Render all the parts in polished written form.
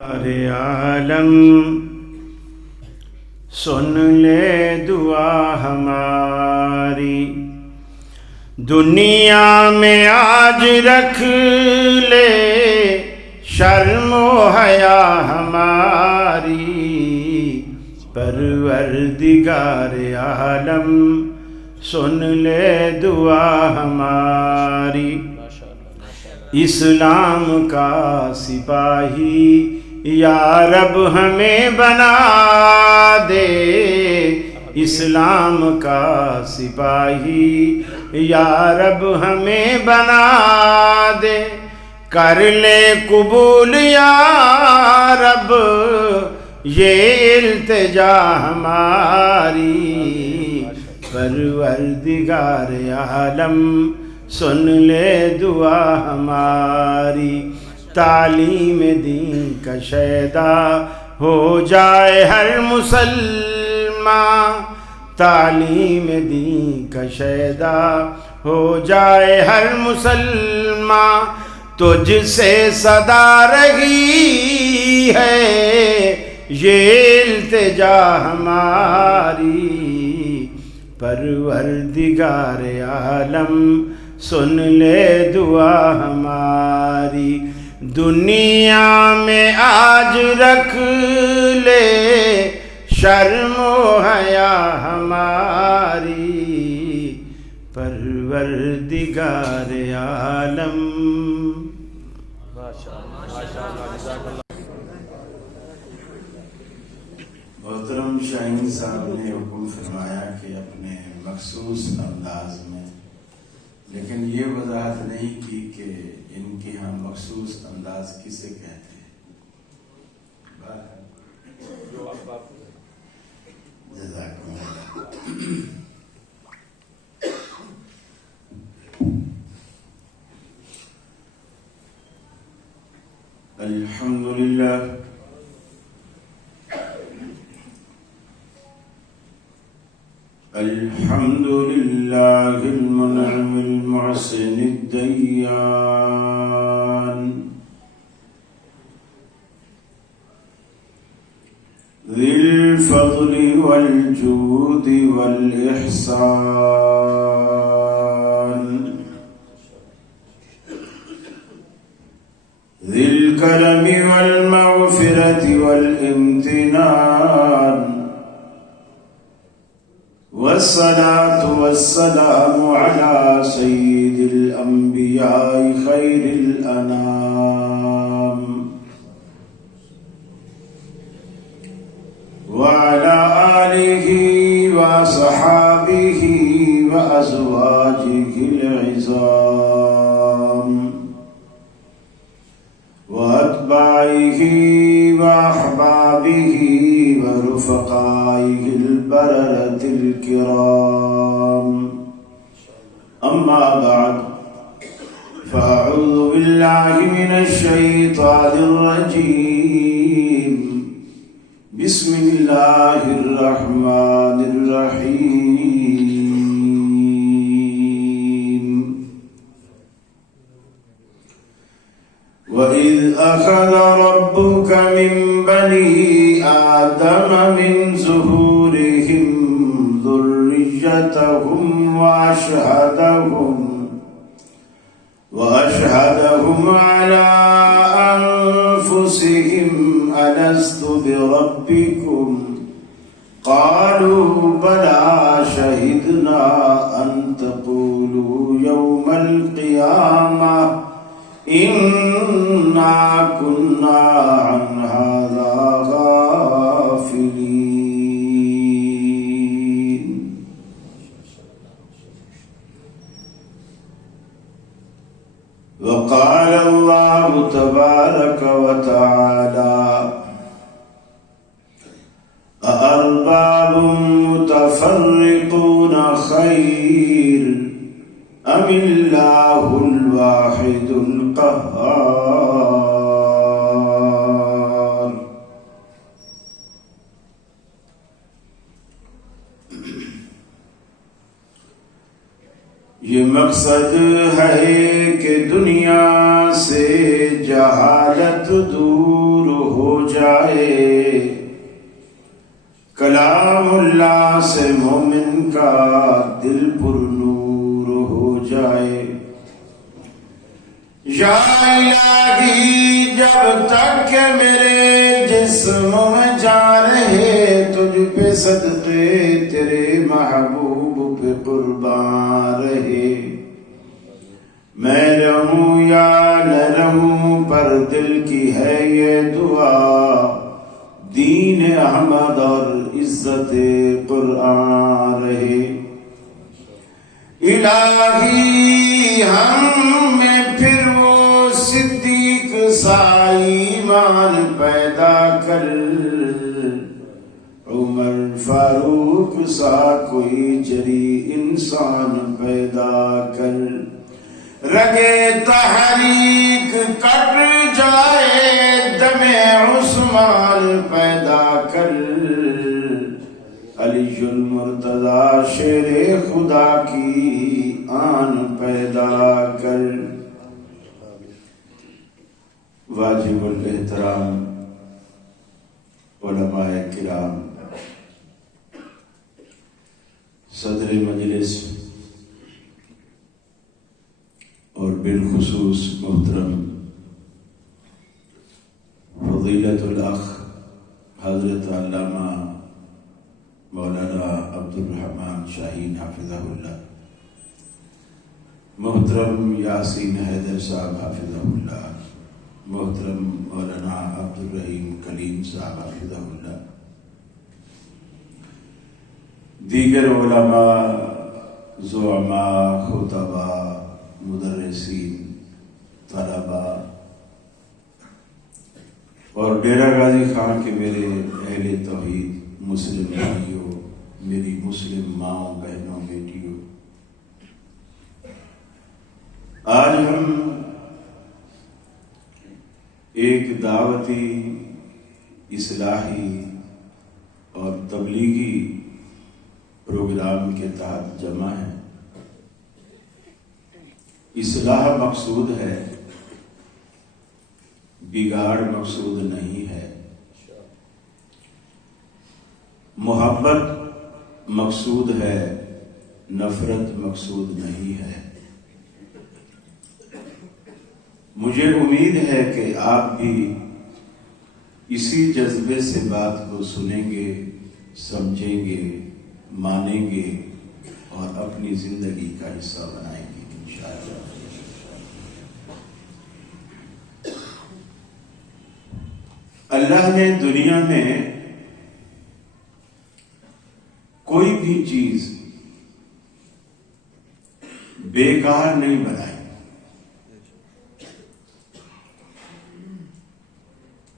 ارے عالم سن لے دعا ہماری، دنیا میں آج رکھ لے شرم و حیا ہماری، پروردگار عالم سن لے دعا ہماری۔ اسلام کا سپاہی یا رب ہمیں بنا دے، اسلام کا سپاہی یا رب ہمیں بنا دے، کر لے قبول یا رب یہ التجا ہماری، پروردگار عالم سن لے دعا ہماری۔ تعلیم دین کا شیدا ہو جائے ہر مسلمان، تعلیم دین کا شیدا ہو جائے ہر مسلمان، تجھ سے صدا رہی ہے یہ التجا ہماری، پروردگار عالم سن لے دعا ہماری۔ دنیا میں آج رکھ لے شرم و حیا ہماری، پروردگار عالم۔ محترم شاہین صاحب نے حکم فرمایا کہ اپنے مخصوص انداز میں، لیکن یہ وضاحت نہیں کی کہ ان کی ہم مخصوص انداز کسے کہتے ہیں۔ جزاکم اللہ۔ الحمدللہ الحمدللہ المنعم المحسن الدیان، ذی الفضل والجود والإحسان، ذی الکرم والمغفرة والامتنان، والصلاة والسلام على سيد الأنبياء خير الأنام، وعلى آله وصحابه وأزواجه العظام، وأتباعه وأحبابه ورفقائه البررة الكرام، أما بعد، فأعوذ بالله من الشيطان الرجيم، بسم الله الرحمن الرحيم، وَإِذْ أَخَذَ رَبُّكَ مِنْ بَنِي آدَمَ مِنْ ظُهُورِهِمْ ذُرِّيَّتَهُمْ وَأَشْهَدَهُمْ عَلَىٰ أَنفُسِهِمْ أَلَسْتُ بِرَبِّكُمْ قَالُوا بَلَىٰ شَهِدْنَا أَن تَقُولُوا يَوْمَ الْقِيَامَةِ إِنَّا كُنَّا عَنْ هَٰذَا غَافِلِينَ۔ وقال الله تبارك وتعالى: أأرباب متفرقون خير أم الله الواحد القهار۔ یہ مقصد ہے کہ دنیا سے جہالت دور ہو سے مومن کا دل پر نور ہو جائے. یا الہی جب تک کہ میرے جسم میں جان ہے تجھ پہ صدقے تیرے محبوب پہ قربان رہے. میں رہوں یا نہ رہوں پر دل کی ہے یہ دعا، دین احمد اور عزت قرآن رہے. الہی ہم میں پھر وہ صدیق سا ایمان پیدا کر، عمر فاروق سا کوئی جری انسان پیدا کر. رگے تحریک کٹ جائے دم عثمان پیدا کر. علی المرتضی شیر خدا کی آن پیدا کر. واجب الاحترام علماء کرام، صدر مجلس اور بالخصوص محترم فضیلت الاخ حضرت علامہ مولانا عبدالرحمن شاہین حافظہ اللہ، محترم یاسین حیدر صاحب حافظہ اللہ، محترم مولانا عبدالرحیم کلیم صاحب حافظہ اللہ، دیگر علماء، زعماء، خطباء، مدرسین، طلباء اور ڈیرہ غازی خان کے میرے اہل توحید مسلم بھائیوں، میری مسلم ماؤں، بہنوں، بیٹیوں، آج ہم ایک دعوتی، اصلاحی اور تبلیغی پروگرام کے تحت جمع ہیں. اصلاح مقصود ہے، بگاڑ مقصود نہیں ہے. محبت مقصود ہے، نفرت مقصود نہیں ہے. مجھے امید ہے کہ آپ بھی اسی جذبے سے بات کو سنیں گے، سمجھیں گے، مانیں گے اور اپنی زندگی کا حصہ بنائیں گے انشاءاللہ. اللہ نے دنیا میں کوئی بھی چیز بیکار نہیں بنائی،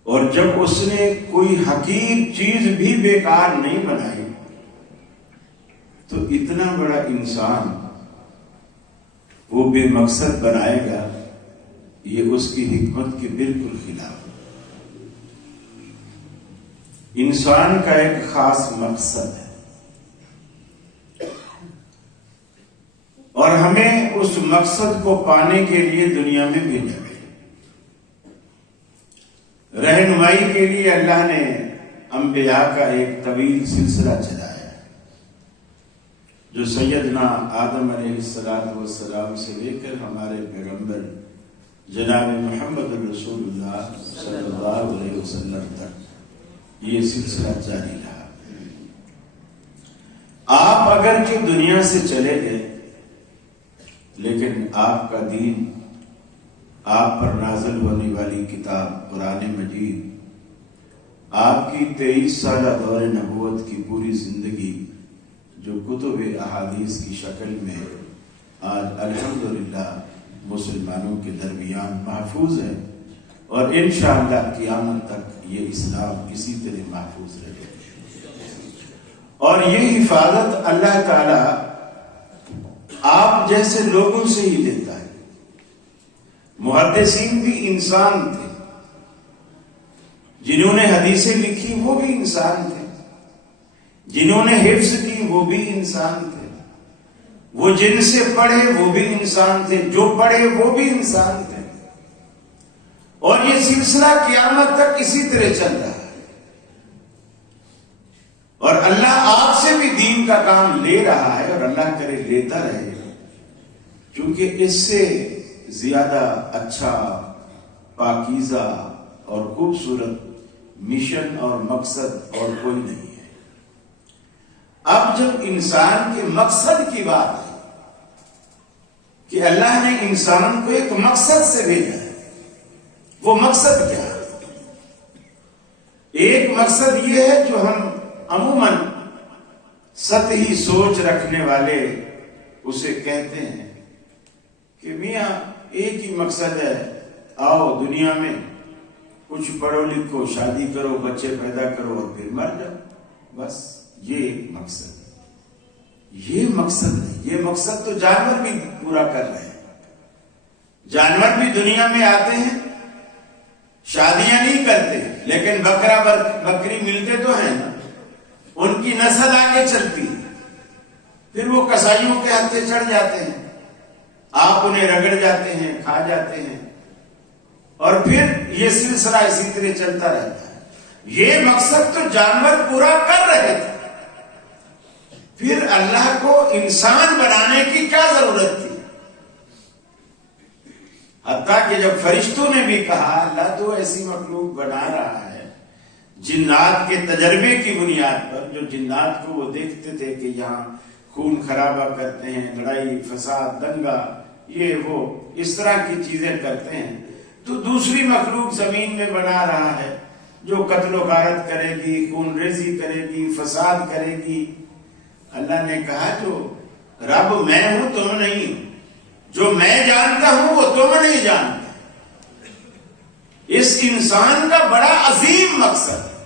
اور جب اس نے کوئی حقیر چیز بھی بیکار نہیں بنائی تو اتنا بڑا انسان وہ بے مقصد بنائے گا، یہ اس کی حکمت کے بالکل خلاف. انسان کا ایک خاص مقصد ہے اور ہمیں اس مقصد کو پانے کے لیے دنیا میں بھیجا گیا. رہنمائی کے لیے اللہ نے انبیاء کا ایک طویل سلسلہ چلایا، جو سیدنا آدم علیہ السلام سے لے کر ہمارے پیغمبر جناب محمد رسول اللہ صلی اللہ علیہ وسلم تک یہ سلسلہ جاری رہا. آپ اگرچہ دنیا سے چلے گئے، لیکن آپ کا دین، آپ پر نازل ہونے والی کتاب قرآن مجید، آپ کی 23 سالہ دور نبوت کی پوری زندگی جو کتب احادیث کی شکل میں آج الحمدللہ مسلمانوں کے درمیان محفوظ ہے، اور انشاءاللہ قیامت تک یہ اسلام اسی طرح محفوظ رہے. اور یہ حفاظت اللہ تعالی آپ جیسے لوگوں سے ہی دیتا ہے. محدثین بھی انسان تھے، جنہوں نے حدیثیں لکھی وہ بھی انسان تھے، جنہوں نے حفظ کی وہ بھی انسان تھے، وہ جن سے پڑھے وہ بھی انسان تھے، جو پڑھے وہ بھی انسان تھے. اور یہ سلسلہ قیامت تک اسی طرح چل رہا ہے. اور اللہ آپ سے بھی دین کا کام لے رہا ہے، اور اللہ کرے لیتا رہے، کیونکہ اس سے زیادہ اچھا، پاکیزہ اور خوبصورت مشن اور مقصد اور کوئی نہیں ہے۔ اب جب انسان کے مقصد کی بات ہے کہ اللہ نے انسان کو ایک مقصد سے بھیجا ہے، وہ مقصد کیا ہے؟ ایک مقصد یہ ہے جو ہم عموماً سطحی سوچ رکھنے والے اسے کہتے ہیں کہ میاں ایک ہی مقصد ہے، آؤ دنیا میں کچھ پڑھو لکھو، شادی کرو، بچے پیدا کرو اور پھر مر جاؤ، بس یہ ایک مقصد ہے۔ یہ مقصد نہیں، یہ مقصد تو جانور بھی پورا کر رہے ہیں۔ جانور بھی دنیا میں آتے ہیں، شادیاں نہیں کرتے، لیکن بکری ملتے تو ہیں نا، ان کی نسل آگے چلتی ہے، پھر وہ کسائیوں کے ہتھے چڑھ جاتے ہیں، آپ انہیں رگڑ جاتے ہیں، کھا جاتے ہیں، اور پھر یہ سلسلہ اسی طرح چلتا رہتا ہے۔ یہ مقصد تو جانور پورا کر رہے تھے، پھر اللہ کو انسان بنانے کی کیا ضرورت تھی؟ حتیٰ کہ جب فرشتوں نے بھی کہا اللہ تو ایسی مخلوق بنا رہا ہے، جنات کے تجربے کی بنیاد پر، جو جنات کو وہ دیکھتے تھے کہ یہاں خون خرابہ کرتے ہیں، لڑائی فساد دنگا یہ وہ اس طرح کی چیزیں کرتے ہیں، تو دوسری مخلوق زمین میں بنا رہا ہے جو قتل و غارت کرے گی، خون ریزی کرے گی، فساد کرے گی۔ اللہ نے کہا جو رب میں ہوں تم نہیں، جو میں جانتا ہوں وہ تم نہیں جانتے۔ اس انسان کا بڑا عظیم مقصد ہے،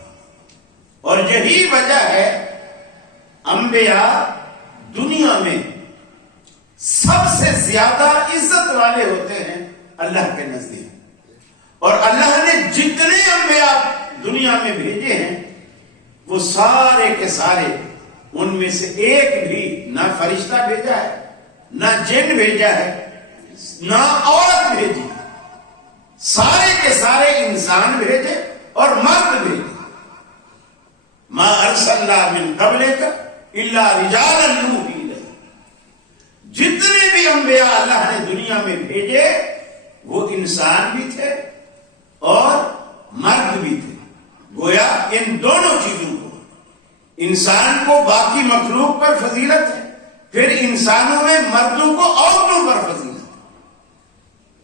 اور یہی وجہ ہے انبیاء دنیا میں سب سے زیادہ عزت والے ہوتے ہیں اللہ کے نزدیک، اور اللہ نے جتنے انبیاء دنیا میں بھیجے ہیں وہ سارے کے سارے، ان میں سے ایک بھی نہ فرشتہ بھیجا ہے، نہ جن بھیجا ہے، نہ عورت بھیجی، سارے کے سارے انسان بھیجے اور مرد بھیجے۔ ما ارسلنا من قبلک الا رجالا نوحی الیہم۔ جتنے بھی انبیاء اللہ نے دنیا میں بھیجے وہ انسان بھی تھے اور مرد بھی تھے۔ گویا ان دونوں چیزوں کو، انسان کو باقی مخلوق پر فضیلت ہے، پھر انسانوں میں مردوں کو عورتوں پر فضیلت ہے۔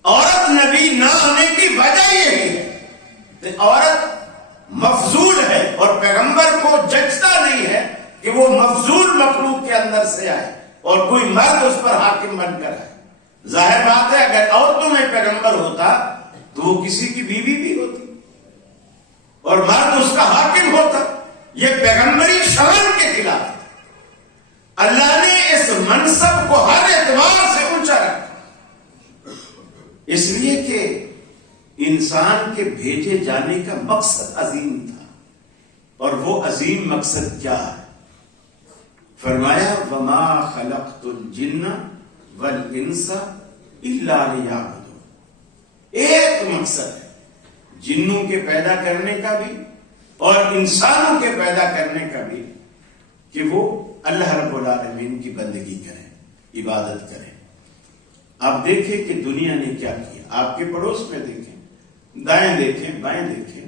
عورت نبی نہ ہونے کی وجہ یہی ہے کہ عورت مفضول ہے، اور پیغمبر کو جچتا نہیں ہے کہ وہ مفضول مخلوق کے اندر سے آئے اور کوئی مرد اس پر حاکم بن کر آئے۔ ظاہر بات ہے اگر عورتوں میں پیغمبر ہوتا تو وہ کسی کی بیوی بھی ہوتی اور مرد اس کا حاکم ہوتا۔ یہ پیغمبری شان کے خلاف ہے۔ اللہ نے اس منصب کو ہر اعتبار سے اونچا رکھا، اس لیے کہ انسان کے بھیجے جانے کا مقصد عظیم تھا، اور وہ عظیم مقصد کیا ہے؟ فرمایا وما خلقت الجن والانس الا لیعبدون۔ ایک مقصد ہے جنوں کے پیدا کرنے کا بھی اور انسانوں کے پیدا کرنے کا بھی، کہ وہ اللہ رب العالمین کی بندگی کریں، عبادت کریں۔ آپ دیکھیں کہ دنیا نے کیا کیا، آپ کے پڑوس میں دیکھیں، دائیں دیکھیں بائیں دیکھیں،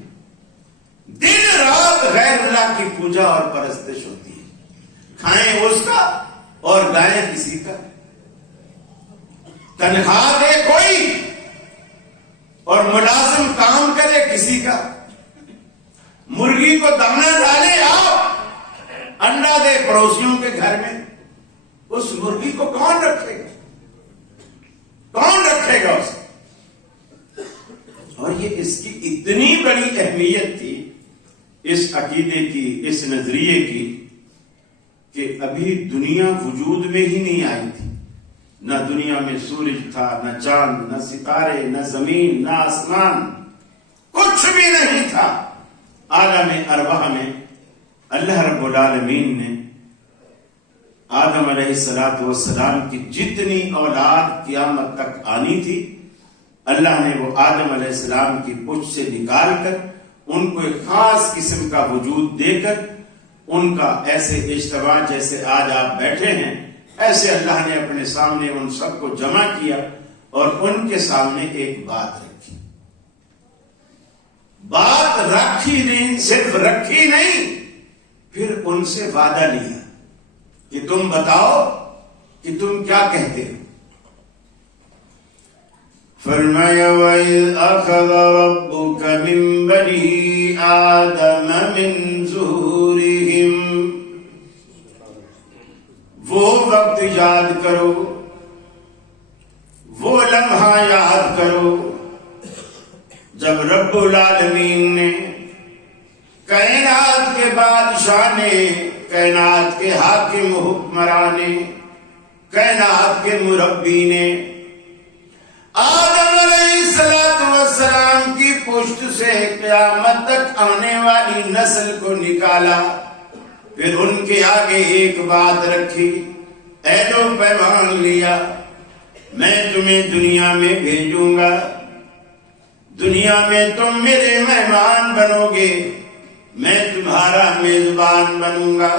دن رات غیر اللہ کی پوجا اور پرستش ہوتی ہے۔ کھائیں اس کا اور گائیں کسی کا، تنخواہ دے کوئی اور ملازم کام کرے کسی کا، مرغی کو دانا ڈالے آپ، انڈا دے پڑوسیوں کے گھر میں، اس مرغی کو کون رکھے گا؟ کون رکھے گا اسے؟ اور یہ اس کی اتنی بڑی اہمیت تھی اس عقیدے کی، اس نظریے کی، کہ ابھی دنیا وجود میں ہی نہیں آئی تھی۔ نہ دنیا میں سورج تھا، نہ چاند، نہ ستارے، نہ زمین، نہ آسمان، کچھ بھی نہیں تھا۔ عالم ارواح میں اللہ رب العالمین نے آدم علیہ السلام کی جتنی اولاد قیامت تک آنی تھی، اللہ نے وہ آدم علیہ السلام کی پشت سے نکال کر ان کو ایک خاص قسم کا وجود دے کر ان کا ایسے اجتماع جیسے آج آپ بیٹھے ہیں، ایسے اللہ نے اپنے سامنے ان سب کو جمع کیا اور ان کے سامنے ایک بات رکھی. بات رکھی نہیں، صرف رکھی نہیں، پھر ان سے وعدہ لیا کہ تم بتاؤ کہ تم کیا کہتے ہو. فرمایا وَإِذْ أَخَذَ رَبُّكَ مِن بَنِي آدَمَ مِن ظُهُورِهِمْ. وہ وقت یاد کرو، وہ لمحہ یاد کرو جب رب العالمین نے، کائنات کے بادشاہ نے، کائنات کے حاکم حکمران نے، کائنات کے مربی نے آدم علیہ السلام کی پشت سے قیامت تک آنے والی نسل کو نکالا. پھر ان کے آگے ایک بات رکھی، عہد و پیمان لیا، میں تمہیں دنیا میں بھیجوں گا، دنیا میں تم میرے مہمان بنو گے، میں تمہارا میزبان بنوں گا،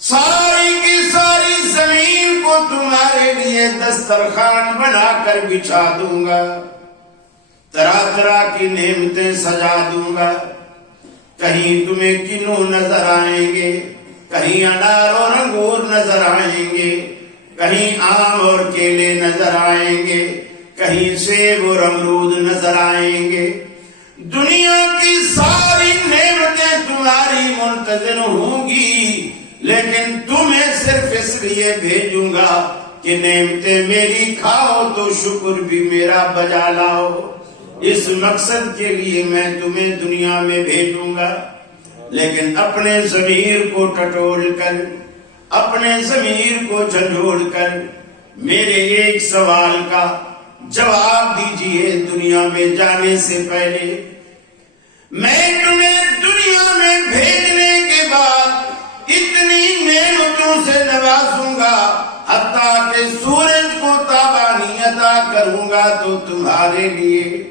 ساری کی ساری زمین کو تمہارے لیے دسترخوان بنا کر بچھا دوں گا، طرح طرح کی نعمتیں سجا دوں گا. کہیں تمہیں کنو نظر آئیں گے، کہیں انار اور انگور نظر آئیں گے، کہیں آم اور کیلے نظر آئیں گے، کہیں سیب اور امرود نظر آئیں گے. دنیا کی ساری نعمتیں تمہاری منتظر ہوں گی، لیکن تمہیں صرف اس لیے بھیجوں گا کہ نعمتیں میری کھاؤ تو شکر بھی میرا بجا لاؤ. اس مقصد کے لیے میں تمہیں دنیا میں بھیجوں گا. لیکن اپنے ضمیر کو ٹٹول کر، اپنے ضمیر کو جھنجھوڑ کر میرے ایک سوال کا جواب دیجئے. دنیا میں جانے سے پہلے میں تمہیں دنیا میں بھیجنے کے بعد اتنی نعمتوں سے نوازوں گا، حتیٰ کہ سورج کو تابانی عطا کروں گا تو تمہارے لیے،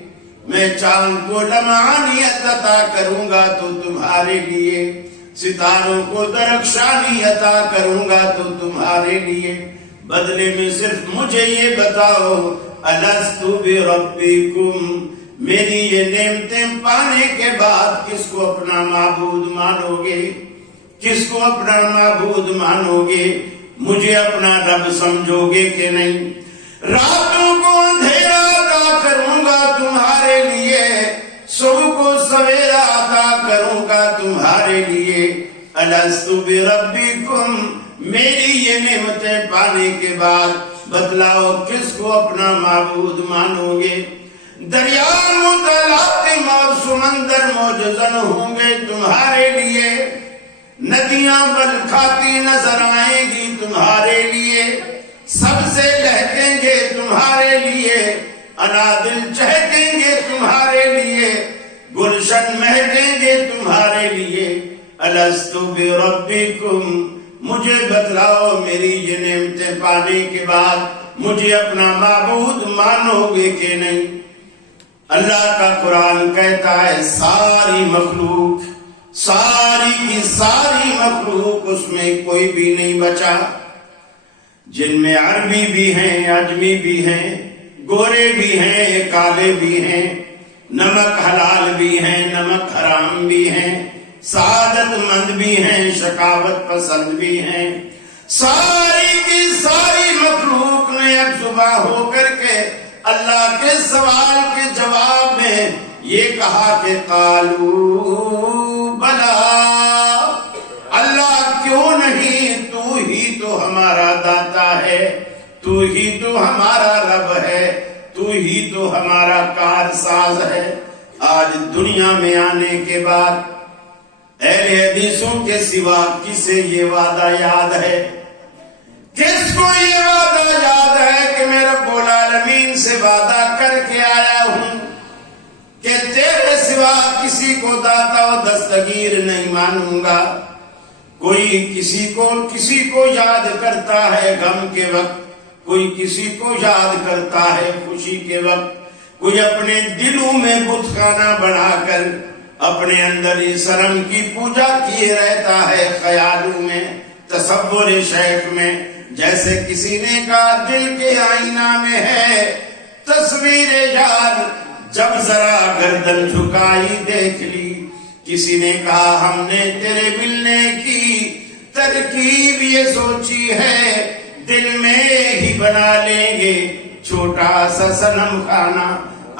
میں چاند کو لمعانیت عطا کروں گا تو تمہارے لیے، ستاروں کو درخشانی عطا کروں گا تو تمہارے لیے. بدلے میں صرف مجھے یہ بتاؤ، الست بربکم، میری یہ نعمتیں پانے کے بعد کس کو اپنا معبود مانو گے؟ کس کو اپنا معبود مانو گے؟ مجھے اپنا رب سمجھو گے کہ نہیں؟ راتوں کو اندھیرا عطا کروں گا تمہارے لیے، صبح کو سویرا عطا کروں گا تمہارے لیے. الست بربکم، میری یہ نعمتیں پانے کے بعد بتلاؤ کس کو اپنا معبود مانو گے؟ دریا متلاطم اور سمندر موجزن ہوں گے تمہارے لیے، ندیاں بل کھاتی نظر آئیں گی تمہارے لیے، سب سے لہکیں گے تمہارے لیے، انادل چہکیں گے تمہارے لیے، گلشن مہکیں گے تمہارے لیے. الست بربکم، مجھے بتلاؤ میری یہ نعمتیں پانے کے بعد مجھے اپنا معبود مانو گے کہ نہیں؟ اللہ کا قرآن کہتا ہے ساری مخلوق، ساری کی ساری مخلوق، اس میں کوئی بھی نہیں بچا، جن میں عربی بھی ہیں، عجمی بھی ہیں، گورے بھی ہیں، کالے بھی ہیں، نمک حلال بھی ہیں، نمک حرام بھی ہیں، سعادت مند بھی ہیں، شقاوت پسند بھی ہیں. ساری کی ساری مخلوق نے یک زباں ہو کر کے اللہ کے سوال کے جواب میں یہ کہا کہ قالوا بلا، اللہ کیوں نہیں، تو ہی تو ہمارا داتا ہے، تو ہی تو ہمارا رب ہے، تو ہی تو ہمارا کارساز ہے. آج دنیا میں آنے کے بعد اہل حدیثوں کے سوا کسے یہ وعدہ یاد ہے؟ کس کو یہ وعدہ یاد ہے کہ میں رب العالمین سے وعدہ کر کے آیا ہوں کہ تیرے سوا کسی کو داتا و دستگیر نہیں مانوں گا؟ کوئی کسی کو یاد کرتا ہے غم کے وقت، کوئی کسی کو یاد کرتا ہے خوشی کے وقت، کوئی اپنے دلوں میں بت خانہ بنا کر اپنے اندر اس صنم کی پوجا کیے رہتا ہے، خیالوں میں، تصور شیخ میں، جیسے کسی نے کہا دل کے آئینہ میں ہے تصویر یار، جب ذرا گردن جھکائی دیکھ لی، کسی نے کہا ہم نے تیرے ملنے کی ترکیب یہ سوچی ہے، دل میں ہی بنا لیں گے چھوٹا سا صنم خانہ۔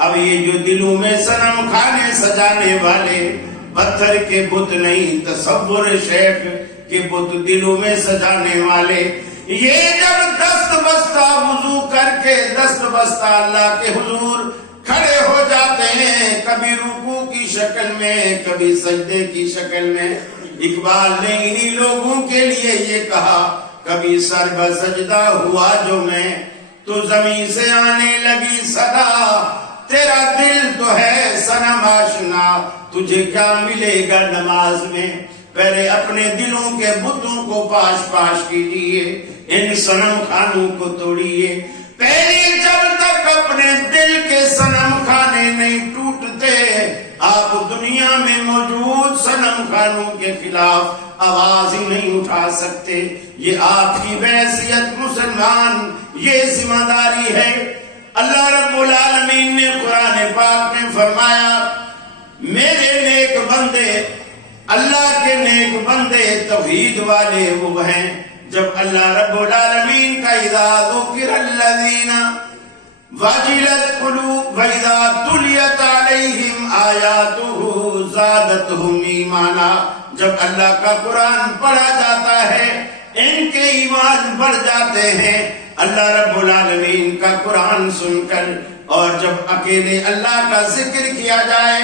اب یہ جو دلوں میں صنم خانے سجانے والے پتھر کے بت نہیں، تصور شیخ کے بت دلوں میں سجانے والے، یہ جب دست بستہ وضو کر کے دست بستہ اللہ کے حضور کھڑے ہو جاتے ہیں، کبھی رکوع کی شکل میں، کبھی سجدے کی شکل میں، اقبال نے انہی لوگوں کے لیے یہ کہا، کبھی سر بسجدہ ہوا جو میں تو زمین سے آنے لگی صدا، تیرا دل تو ہے صنم آشنا، تجھے کیا ملے گا نماز میں؟ پہلے اپنے دلوں کے بتوں کو پاش پاش کیجیے، ان صنم خانوں کو توڑیے۔ پہلے جب تک اپنے دل کے صنم خانے نہیں ٹوٹتے، آپ دنیا میں موجود صنم خانوں کے خلاف آواز ہی نہیں اٹھا سکتے۔ یہ آپ کی بحیثیت مسلمان یہ ذمہ داری ہے۔ اللہ رب العالمین نے قرآن پاک میں فرمایا، میرے نیک بندے، اللہ کے نیک بندے توحید والے وہ ہیں جب اللہ رب العالمین کا اذا ذکر الذین وجلت قلوب واذا تلیت علیہم آیاتہ زادتہم ایمانا، جب اللہ کا قرآن پڑھا جاتا ہے ان کے ایمان بڑھ جاتے ہیں اللہ رب العالمین کا قرآن سن کر۔ اور جب اکیلے اللہ کا ذکر کیا جائے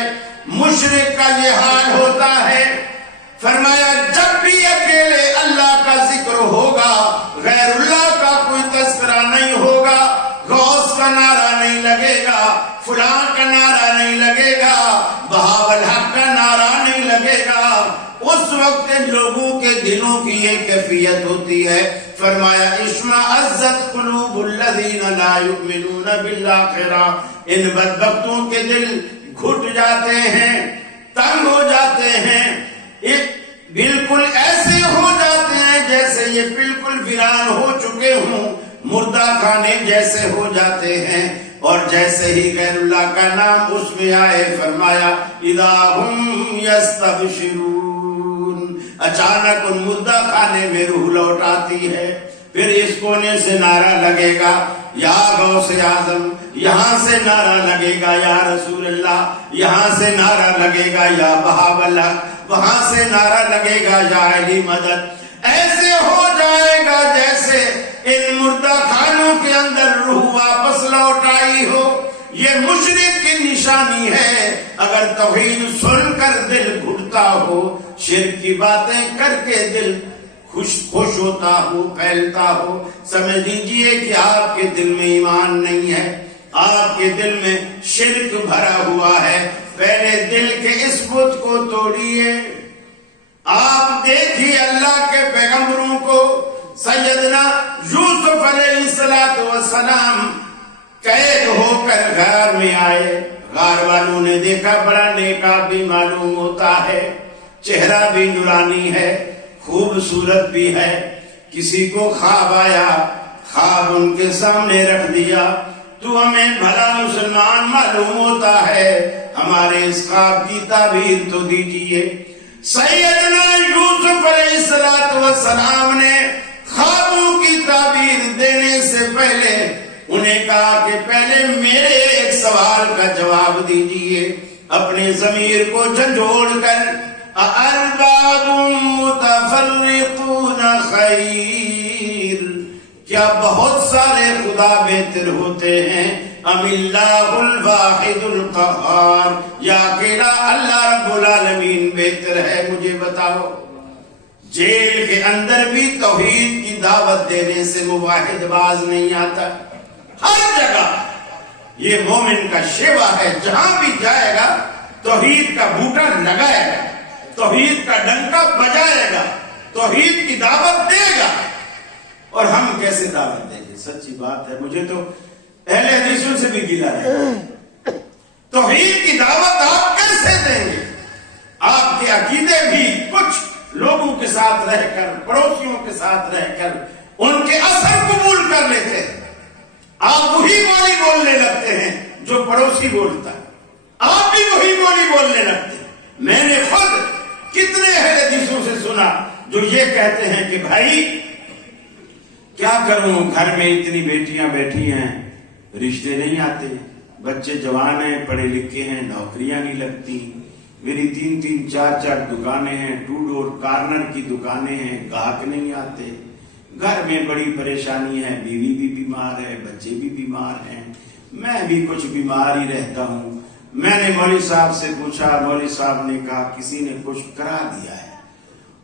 مشرک کا یہ حال ہوتا ہے، فرمایا جب بھی اکیلے اللہ کا ذکر ہوگا غیر اللہ کا کوئی تذکرہ نہیں ہوگا، غوث کا نعرہ نہیں لگے گا، فلاں کا نعرہ نہیں لگے گا، بہاء الحق کا نعرہ نہیں لگے گا، اس وقت لوگوں کے دلوں کی یہ کیفیت ہوتی ہے۔ فرمایا اشمئزت قلوب الذین لا یؤمنون بالآخرہ، ان بدبختوں کے دل گھٹ جاتے ہیں، تنگ ہو جاتے ہیں، بالکل ایسے ہو جاتے ہیں جیسے یہ بالکل ویران ہو چکے ہوں، مردہ خانے جیسے ہو جاتے ہیں، اور جیسے ہی غیر اللہ کا نام اس میں آئے فرمایا اذا ہم یستبشرون، اچانک ان مردہ خانے میں روح لوٹ آتی ہے۔ پھر اس کونے سے نعرہ لگے گا یا غوث اعظم، یہاں سے نعرہ لگے گا یا رسول اللہ، یہاں سے نعرہ لگے گا یا بہاء الحق، وہاں سے نعرہ لگے گا یا علی مدد۔ ایسے ہو جائے گا جیسے ان مردہ خانوں کے اندر روح واپس لوٹ آئی ہو۔ یہ مشرک کی نشانی ہے، اگر توحید سن کر دل گھٹتا ہو، شرک کی باتیں کر کے دل خوش ہوتا ہو، پھیلتا ہو، سمجھ لیجئے کہ آپ کے دل میں ایمان نہیں ہے، آپ کے دل میں شرک بھرا ہوا ہے۔ پہلے دل کے اس بت کو توڑیے۔ آپ دیکھیے اللہ کے پیغمبروں کو، سیدنا یوسف علیہ السلام قید ہو کر غار میں آئے، غار والوں نے دیکھا بڑا نیک بھی معلوم ہوتا ہے، چہرہ بھی نورانی ہے، خوبصورت بھی ہے۔ کسی کو خواب آیا، خواب ان کے سامنے رکھ دیا، تو ہمیں بھلا مسلمان معلوم ہوتا ہے، ہمارے اس خواب کی تعبیر تو دیجیے۔ سیدنا یوسف علیہ السلام نے خوابوں کی تعبیر دینے سے پہلے انہیں کہا کہ پہلے میرے ایک سوال کا جواب دیجیے، اپنے ضمیر کو جھنجھوڑ کر، اَأَرْبَابٌ مُتَفَرِّقُونَ خَيْرٌ، کیا بہت سارے خدا بہتر ہوتے ہیں، ام اللہ الواحد القہار، یا اکیلا اللہ رب العالمین بہتر ہے؟ مجھے بتاؤ۔ جیل کے اندر بھی توحید کی دعوت دینے سے موحد باز نہیں آتا، ہر جگہ یہ مومن کا شیوا ہے، جہاں بھی جائے گا توحید کا بوٹا لگائے گا، توحید کا ڈنکا بجائے گا، توحید کی دعوت دے گا۔ اور ہم کیسے دعوت دیں گے؟ سچی بات ہے، مجھے تو اہل حدیثوں سے بھی گلا ہے، توحید کی دعوت آپ کیسے دیں گے؟ آپ کے عقیدے بھی کچھ لوگوں کے ساتھ رہ کر، پڑوسیوں کے ساتھ رہ کر ان کے اثر قبول کر لیتے ہیں۔ آپ وہی بولی بولنے لگتے ہیں جو پڑوسی بولتا ہے، آپ بھی وہی بولی بولنے لگتے ہیں۔ میں نے خود کتنے اہل حدیثوں سے سنا جو یہ کہتے ہیں کہ بھائی کیا کروں، گھر میں اتنی بیٹیاں بیٹھی ہیں، رشتے نہیں آتے، بچے جوان ہیں، پڑھے لکھے ہیں، نوکریاں نہیں لگتی، میری 3 4 دکانیں ہیں، 2 ڈور کارنر کی دکانیں ہیں، گاہک نہیں آتے، گھر میں بڑی پریشانی ہے، بیوی بھی بیمار ہے، بچے بھی بیمار ہیں، میں بھی کچھ بیمار ہی رہتا ہوں۔ میں نے مولوی صاحب سے پوچھا، مولوی صاحب نے کہا کسی نے کچھ کرا دیا ہے،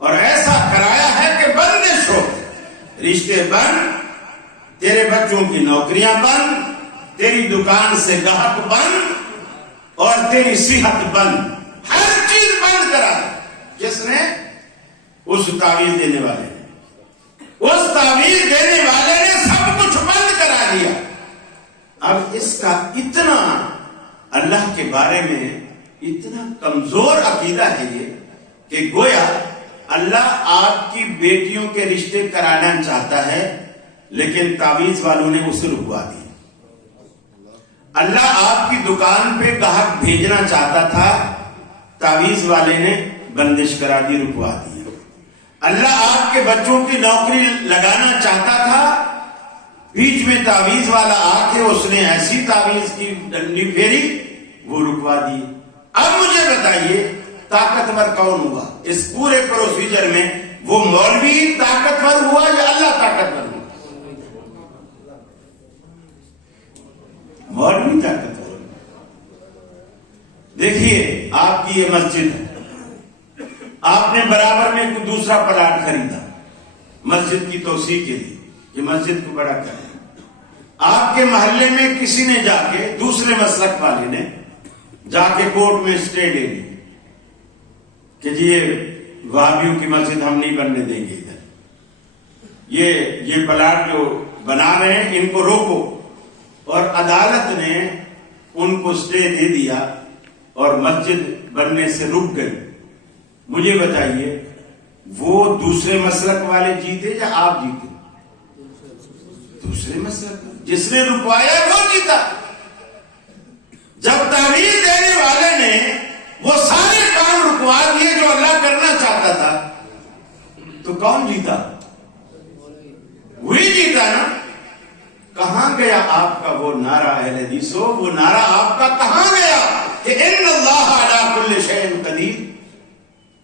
اور ایسا کرایا ہے کہ بندش ہو، رشتے بند، تیرے بچوں کی نوکریاں بند، تیری دکان سے گاہک بند، اور تیری صحت بند، ہر چیز بند کرا دی۔ جس نے؟ اس تعویذ دینے والے نے، اس تعویذ دینے والے نے سب کچھ بند کرا دیا۔ اب اس کا اتنا اللہ کے بارے میں اتنا کمزور عقیدہ ہے یہ کہ گویا اللہ آپ کی بیٹیوں کے رشتے کرانا چاہتا ہے، لیکن تعویذ والوں نے اسے رکوا دیا۔ اللہ آپ کی دکان پہ گاہک بھیجنا چاہتا تھا، تعویذ والے نے بندش کرا دی، رکوا دیا۔ اللہ آپ کے بچوں کی نوکری لگانا چاہتا تھا، بیچ میں تعویذ والا آ کے اس نے ایسی تعویذ کی ڈنڈی پھیری، وہ رکوا دی۔ اب مجھے بتائیے طاقتور کون ہوا اس پورے پروسیجر میں؟ وہ مولوی طاقتور ہوا یا اللہ طاقتور ہوا؟ مولوی طاقتور۔ دیکھیے آپ کی یہ مسجد ہے، آپ نے برابر میں کوئی دوسرا پلاٹ خریدا مسجد کی توسیع کے لیے، یہ مسجد کو بڑا کرے۔ آپ کے محلے میں کسی نے جا کے، دوسرے مسلک والے نے جا کے کورٹ میں اسٹے لے لی کہ جی یہ وہابیوں کی مسجد ہم نہیں بننے دیں گے، ادھر یہ پلاٹ جو بنا رہے ہیں ان کو روکو، اور عدالت نے ان کو اسٹے دے دیا اور مسجد بننے سے رک گئی۔ مجھے بتائیے وہ دوسرے مسلک والے جیتے یا آپ جیتے؟ دوسرے مسلک، جس نے رکوایا وہ جیتا۔ جب تعویذ دینے والے نے وہ سارے کام رکوا دیے جو اللہ کرنا چاہتا تھا، تو کون جیتا؟ وہی جیتا نا۔ کہاں گیا آپ کا وہ نعرہ اہل حدیثو؟ وہ نعرہ آپ کا کہاں گیا کہ ان اللہ علی کل شیء قدیر،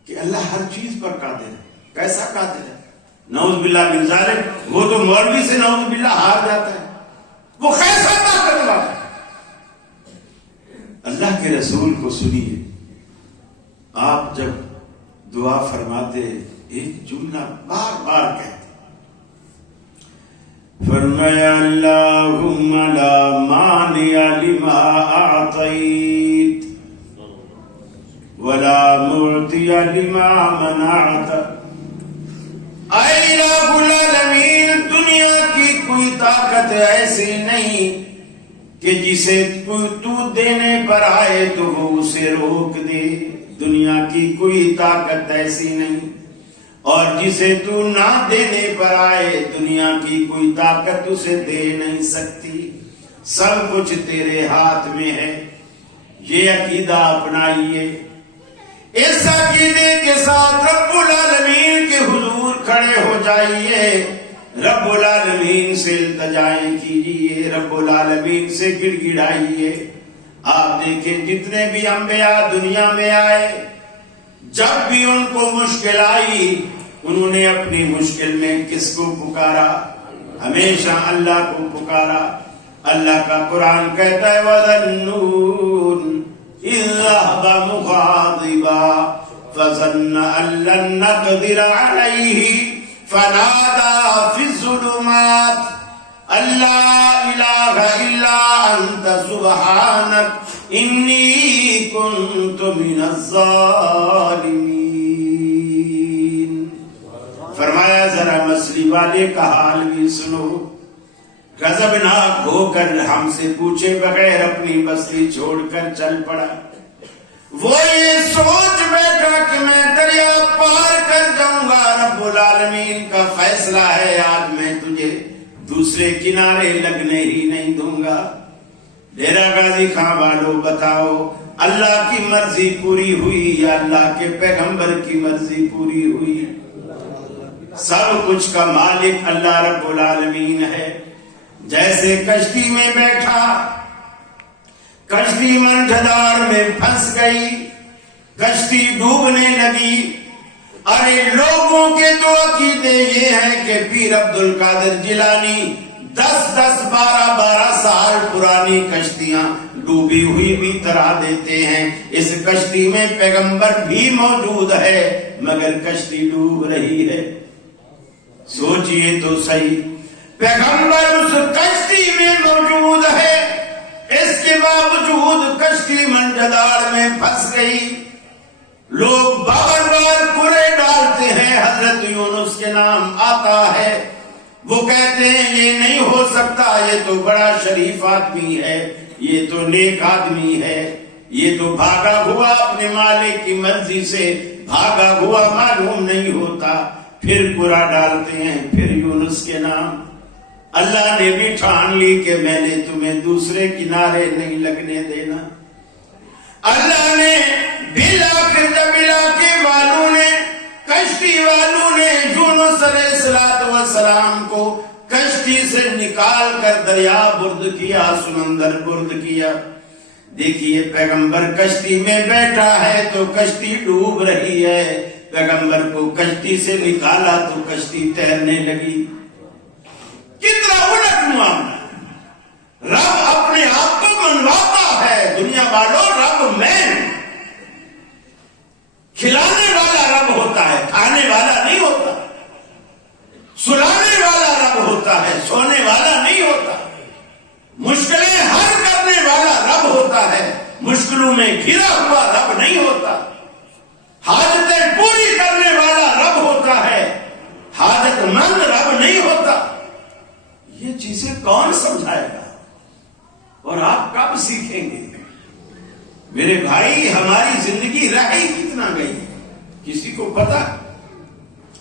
کہ اللہ ہر چیز پر قادر ہے۔ کیسا قادر ہے؟ نعوذ باللہ من ذالک، وہ تو مولوی سے نعوذ باللہ ہار جاتا ہے، وہ کیسا طاقتور ہے؟ اللہ کے رسول کو سنیے، آپ جب دعا فرماتے ایک جملہ بار بار کہتے، فرمایا اللہم لا مانع لما اعطیت ولا معطی لما منعت۔ اے الہ العالمین، دنیا کی کوئی طاقت ایسی نہیں کہ جسے تو دینے پر آئے تو وہ اسے روک دے، دنیا کی کوئی طاقت ایسی نہیں، اور جسے تو نہ دینے پر آئے دنیا کی کوئی طاقت اسے دے نہیں سکتی، سب کچھ تیرے ہاتھ میں ہے۔ یہ عقیدہ اپنائیے، اس عقیدے کے ساتھ رب العالمین کے حضور کھڑے ہو جائیے، رب العالمین سے التجائیں کیجئے، رب العالمین سے گڑ گڑائیے۔ آپ دیکھیں جتنے بھی انبیاء دنیا میں آئے، جب بھی ان کو مشکل آئی انہوں نے اپنی مشکل میں کس کو پکارا؟ ہمیشہ اللہ کو پکارا۔ اللہ کا قرآن کہتا ہے وَظَنُّونَ إِذْ ذَهَبَ مُغَاضِبًا فَظَنَّ أَن لَّن نَّقْدِرَ عَلَيْهِ فنادى في الظلمات أن لا إله إلا أنت سبحانك إني كنت من الظالمين۔ فرمایا ذرا مچھلی والے کا حال بھی سنو، غضبناک ہو کر ہم سے پوچھے بغیر اپنی بستی چھوڑ کر چل پڑا، وہ یہ سوچ بیٹھا کہ میں دریا پار کر جاؤں گا، رب العالمین کا فیصلہ ہے آج میں تجھے دوسرے کنارے لگنے ہی نہیں دوں گا۔ ڈیرہ غازی خان والوں بتاؤ، اللہ کی مرضی پوری ہوئی یا اللہ کے پیغمبر کی مرضی پوری ہوئی؟ سب کچھ کا مالک اللہ رب العالمین ہے۔ جیسے کشتی میں بیٹھا، کشتی منجھدار میں پھنس گئی، کشتی ڈوبنے لگی۔ ارے لوگوں کے تو عقیدے یہ ہیں کہ پیر عبد القادر جیلانی 10-12 سال پرانی کشتیاں ڈوبی ہوئی بھی ترا دیتے ہیں۔ اس کشتی میں پیغمبر بھی موجود ہے مگر کشتی ڈوب رہی ہے۔ سوچئے تو صحیح، پیغمبر اس کشتی میں موجود ہے، اس کے باوجود کشتی منجھدار میں پھنس گئی۔ لوگ بار بار پورے ڈالتے ہیں، حضرت یونس کے نام آتا ہے، وہ کہتے ہیں یہ نہیں ہو سکتا، یہ تو بڑا شریف آدمی ہے، یہ تو نیک آدمی ہے، یہ تو بھاگا ہوا اپنے مالک کی مرضی سے بھاگا ہوا معلوم نہیں ہوتا۔ پھر پورا ڈالتے ہیں، پھر یونس کے نام۔ اللہ نے بھی ٹھان لی کہ میں نے تمہیں دوسرے کنارے نہیں لگنے دینا۔ اللہ نے بالآخر جب علاقے والوں نے، کشتی والوں نے یونس علیہ السلام کو کشتی سے نکال کر دریا برد کیا، سمندر برد کیا۔ دیکھیے پیغمبر کشتی میں بیٹھا ہے تو کشتی ڈوب رہی ہے، پیغمبر کو کشتی سے نکالا تو کشتی تیرنے لگی۔ کتنا الٹ معاملہ! رب اپنے آپ کو منواتا ہے دنیا والوں، رب میں کھلانے والا رب ہوتا ہے، کھانے والا نہیں ہوتا، سلانے والا رب ہوتا ہے، سونے والا نہیں ہوتا، مشکلیں حل کرنے والا رب ہوتا ہے، مشکلوں میں گھرا ہوا رب نہیں ہوتا، حاجتیں پوری کرنے والا رب ہوتا ہے، حاجت مند رب نہیں ہوتا۔ یہ چیزیں کون سمجھائے گا اور آپ کب سیکھیں گے؟ میرے بھائی ہماری زندگی رہی کتنا گئی ہے کسی کو پتا؟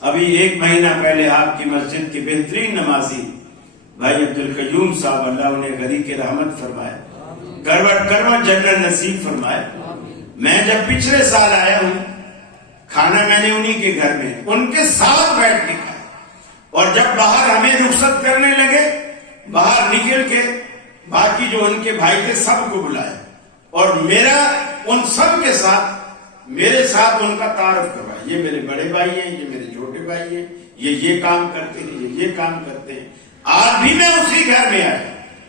ابھی 1 مہینہ پہلے آپ کی مسجد کے بہترین نمازی بھائی عبد القیوم صاحب، اللہ انہیں غریق رحمت فرمائے، کروٹ کروٹ جنت نصیب فرمائے۔ میں جب پچھلے سال آیا ہوں، کھانا میں نے انہی کے گھر میں ان کے ساتھ بیٹھ کے کھایا، اور جب باہر ہمیں رخصت کرنے لگے، باہر نکل کے باقی جو ان کے بھائی تھے سب کو بلایا، اور میرا ان سب کے ساتھ میرے ساتھ ان کا تعارف کروایا، یہ میرے بڑے بھائی ہیں، یہ میرے چھوٹے بھائی ہیں، یہ کام کرتے ہیں، یہ کام کرتے ہیں۔ آج بھی میں اسی گھر میں آیا،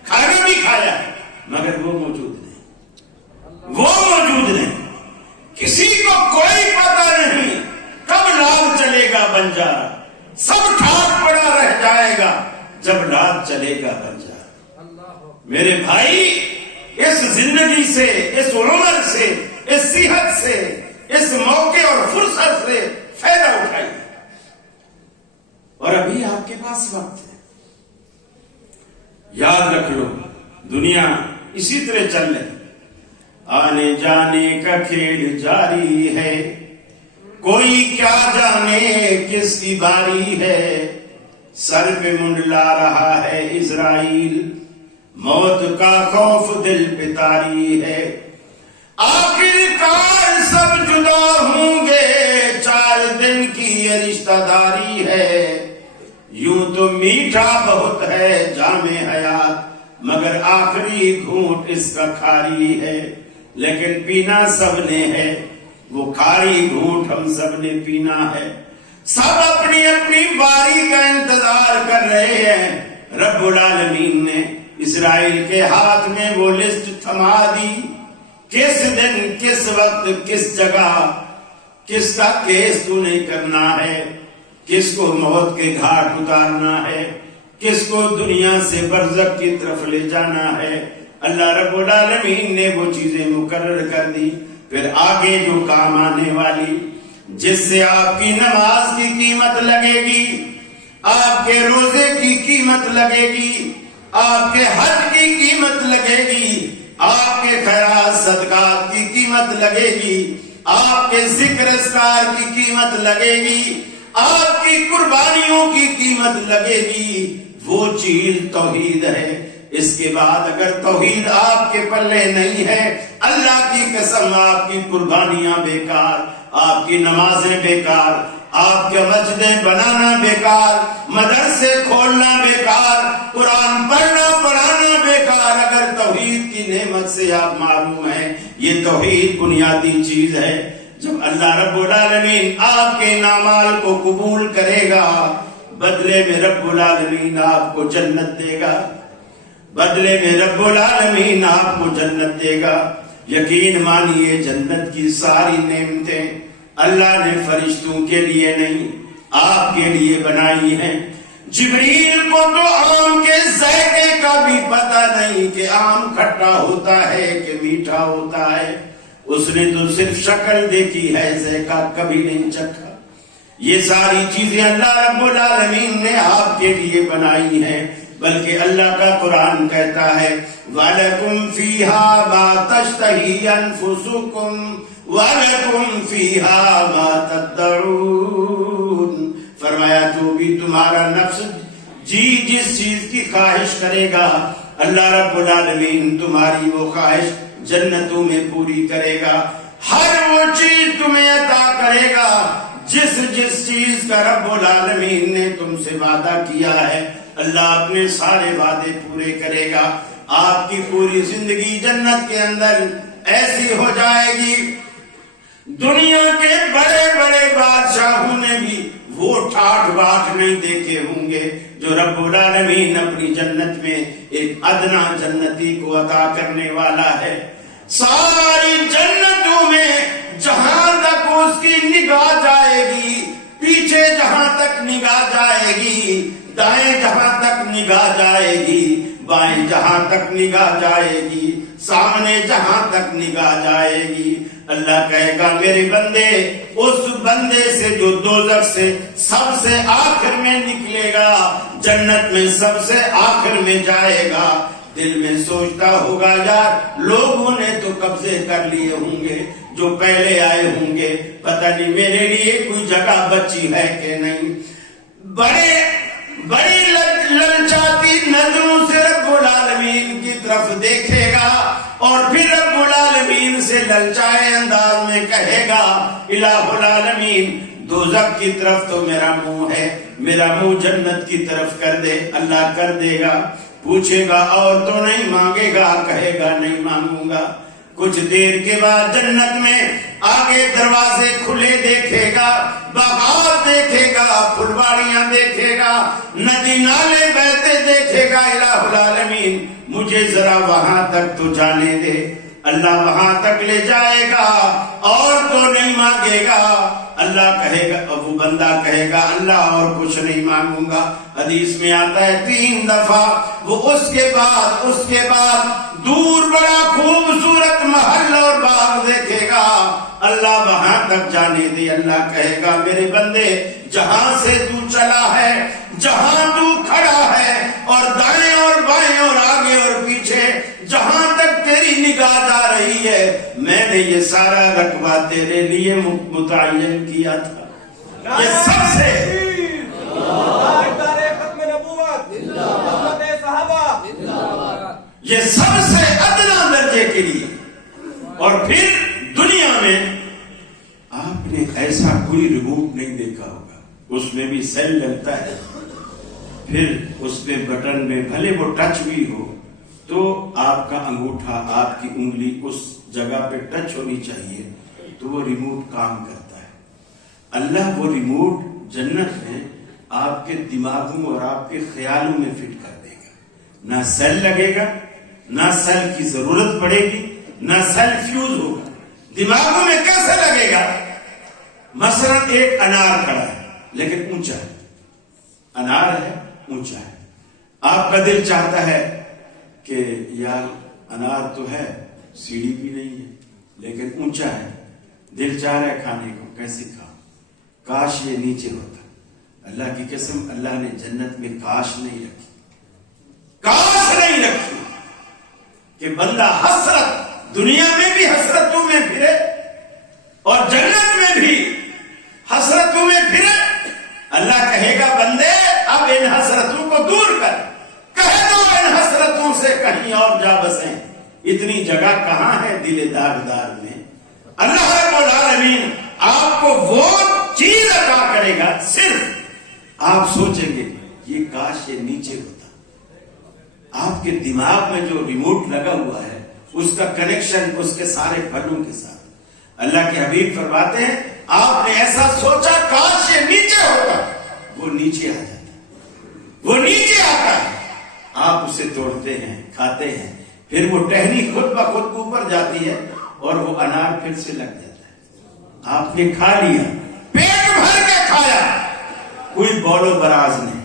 کھانا بھی کھایا ہے، مگر وہ موجود نہیں، وہ موجود نہیں۔ کسی کو کوئی پتہ نہیں کب لال چلے گا بنجارا، سب ٹھاٹ پڑا رہ جائے گا جب لال چلے گا بنجارا۔ میرے بھائی اس زندگی سے، اس عمر سے، اس صحت سے، اس موقع اور فرصت سے فائدہ اٹھائیے، اور ابھی آپ کے پاس وقت ہے۔ یاد رکھ لو دنیا اسی طرح چل رہی، آنے جانے کا کھیل جاری ہے، کوئی کیا جانے کس کی باری ہے، سر پہ منڈلا رہا ہے اسرائیل، موت کا خوف دل پہ طاری ہے، آخر کار سب جدا ہوں گے، 4 دن کی یہ رشتہ داری ہے، یوں تو میٹھا بہت ہے جام حیات، مگر آخری گھونٹ اس کا کھاری ہے، لیکن پینا سب نے ہے، وہ کھاری گھونٹ ہم سب نے پینا ہے، سب اپنی اپنی باری کا انتظار کر رہے ہیں۔ رب العالمین نے اسرائیل کے ہاتھ میں وہ لسٹ تھما دی، کس دن، کس وقت، کس جگہ، کس کا کیس تو نہیں کرنا ہے، کس کو موت کے گھاٹ اتارنا ہے، کس کو دنیا سے برزخ کی طرف لے جانا ہے۔ اللہ رب العالمین نے وہ چیزیں مقرر کر دی۔ پھر آگے جو کام آنے والی، جس سے آپ کی نماز کی قیمت لگے گی، آپ کے روزے کی قیمت لگے گی، آپ کے حج کی قیمت لگے گی، آپ کے خیرات صدقات کی قیمت لگے گی، آپ کے ذکر اذکار کی قیمت لگے گی، آپ کی قربانیوں کی قیمت لگے گی، وہ چیز توحید ہے۔ اس کے بعد اگر توحید آپ کے پلے نہیں ہے، اللہ کی قسم آپ کی قربانیاں بیکار، آپ کی نمازیں بیکار، آپ کے مسجدیں بنانا بیکار، مدرسے کھولنا بیکار، قرآن پڑھنا پڑھانا بیکار، اگر توحید کی نعمت سے آپ معروم ہیں۔ یہ توحید بنیادی چیز ہے۔ جب اللہ رب العالمین آپ کے اعمال کو قبول کرے گا، بدلے میں رب العالمین آپ کو جنت دے گا، بدلے میں رب العالمین آپ کو جنت دے گا۔ یقین مانیے جنت کی ساری نعمتیں اللہ نے فرشتوں کے لیے نہیں، آپ کے لیے بنائی ہیں۔ جبریل کو تو آم کے ذائقے کا بھی پتہ نہیں کہ آم کھٹا ہوتا ہے کہ میٹھا ہوتا ہے، اس نے تو صرف شکل دیکھی ہے، ذائقہ کبھی نہیں چکھا۔ یہ ساری چیزیں اللہ رب العالمین نے آپ کے لیے بنائی ہیں، بلکہ اللہ کا قرآن کہتا ہے وَلَكُمْ فِيهَا مَا تَشْتَهِي أَنفُسُكُمْ وَلَكُمْ فِيهَا مَا تَدَّعُونَ، فرمایا جو بھی تمہارا نفس جی جس چیز کی خواہش کرے گا، اللہ رب العالمین تمہاری وہ خواہش جنتوں میں پوری کرے گا۔ ہر وہ چیز تمہیں عطا کرے گا جس چیز کا رب العالمین نے تم سے وعدہ کیا ہے، اللہ اپنے سارے وعدے پورے کرے گا۔ آپ کی پوری زندگی جنت کے اندر ایسی ہو جائے گی، دنیا کے بڑے بڑے بادشاہوں نے بھی وہ ٹھاٹ باٹ نہیں دیکھے ہوں گے جو رب العالمین اپنی جنت میں ایک ادنا جنتی کو عطا کرنے والا ہے۔ ساری جنتوں میں جہاں تک اس کی نگاہ جائے گی، پیچھے جہاں تک نگاہ جائے گی، دائیں جہاں تک نگاہ جائے گی، بائیں جہاں تک نگاہ جائے گی، سامنے جہاں تک نگاہ جائے گی، اللہ کہے گا میرے بندے، اس بندے سے جو دوزخ سے سب سے آخر میں نکلے گا، جنت میں سب سے آخر میں جائے گا، دل میں سوچتا ہوگا یار لوگوں نے تو قبضے کر لیے ہوں گے، جو پہلے آئے ہوں گے، پتہ نہیں میرے لیے کوئی جگہ بچی ہے کہ نہیں۔ بڑی للچاتی نظروں سے رب العالمین کی طرف دیکھے گا، اور پھر رب العالمین سے للچائے انداز میں کہے گا الہ العالمین دوزخ کی طرف تو میرا منہ ہے، میرا منہ جنت کی طرف کر دے۔ اللہ کر دے گا، پوچھے گا اور تو نہیں مانگے گا، کہے گا نہیں مانگوں گا۔ کچھ دیر کے بعد جنت میں آگے دروازے کھلے دیکھے گا، باغات دیکھے گا، پھلواریاں دیکھے گا، ندی نالے بہتے دیکھے گا۔ الہ العالمین مجھے ذرا وہاں تک تو جانے دے۔ اللہ وہاں تک لے جائے گا اور تو نہیں مانگے گا۔ اللہ کہے گا، وہ بندہ کہے گا اللہ اور کچھ نہیں مانگوں گا۔ حدیث میں آتا ہے 3 دفعہ وہ اس کے بعد دور بڑا خوبصورت محل اور باغ دیکھے گا، اللہ وہاں تک جانے دے۔ اللہ کہے گا میرے بندے جہاں سے تو چلا ہے، جہاں تو کھڑا ہے، اور دائیں اور بائیں اور آگے اور پیچھے جہاں تک تیری نگاہ جا رہی ہے، میں نے یہ سارا رقبہ تیرے لیے متعین کیا تھا۔ یہ سب سے یہ سب سے ادنا درجے کے لیے۔ اور پھر دنیا میں آپ نے ایسا کوئی ریموٹ نہیں دیکھا ہوگا، اس میں بھی سیل لگتا ہے، پھر اس میں بٹن میں بھلے وہ ٹچ بھی ہو تو آپ کا انگوٹھا، آپ کی انگلی اس جگہ پہ ٹچ ہونی چاہیے تو وہ ریموٹ کام کرتا ہے۔ اللہ وہ ریموٹ جنت میں آپ کے دماغوں اور آپ کے خیالوں میں فٹ کر دے گا، نہ سیل لگے گا، نہ سیل کی ضرورت پڑے گی، نہ سیل فیوز ہوگا۔ دماغوں میں کیسے لگے گا؟ مثلا ایک انار کھڑا ہے لیکن اونچا ہے، انار ہے اونچا ہے، آپ کا دل چاہتا ہے کہ یار انار تو ہے، سیڑھی بھی نہیں ہے لیکن اونچا ہے، دل چاہ رہا ہے کھانے کو، کیسے کھاؤں، کاش یہ نیچے ہوتا۔ اللہ کی قسم اللہ نے جنت میں کاش نہیں رکھی، کاش نہیں رکھی کہ بندہ حسرت دنیا میں بھی حسرتوں میں پھرے اور جنت میں بھی حسرتوں میں پھرے. اللہ کہے گا بندے اب ان حسرتوں کو دور کر, کہہ دو ان حسرتوں سے کہیں اور جا بسیں. اتنی جگہ کہاں ہے دل داغدار میں. اللہ رب العالمین آپ کو وہ چیز عطا کرے گا, صرف آپ سوچیں گے یہ کاش یہ نیچے ہوتا. آپ کے دماغ میں جو ریموٹ لگا ہوا ہے اس کا کنیکشن اس کے سارے پھلوں کے ساتھ. اللہ کے حبیب فرماتے ہیں آپ نے ایسا سوچا کاش یہ نیچے ہوتا, وہ نیچے آ جاتا, وہ نیچے آتا ہے. آپ اسے توڑتے ہیں, کھاتے ہیں, پھر وہ ٹہنی خود بخود اوپر جاتی ہے اور وہ انار پھر سے لگ جاتا ہے. آپ نے کھا لیا, پیٹ بھر کے کھایا, کوئی بول و براز نہیں,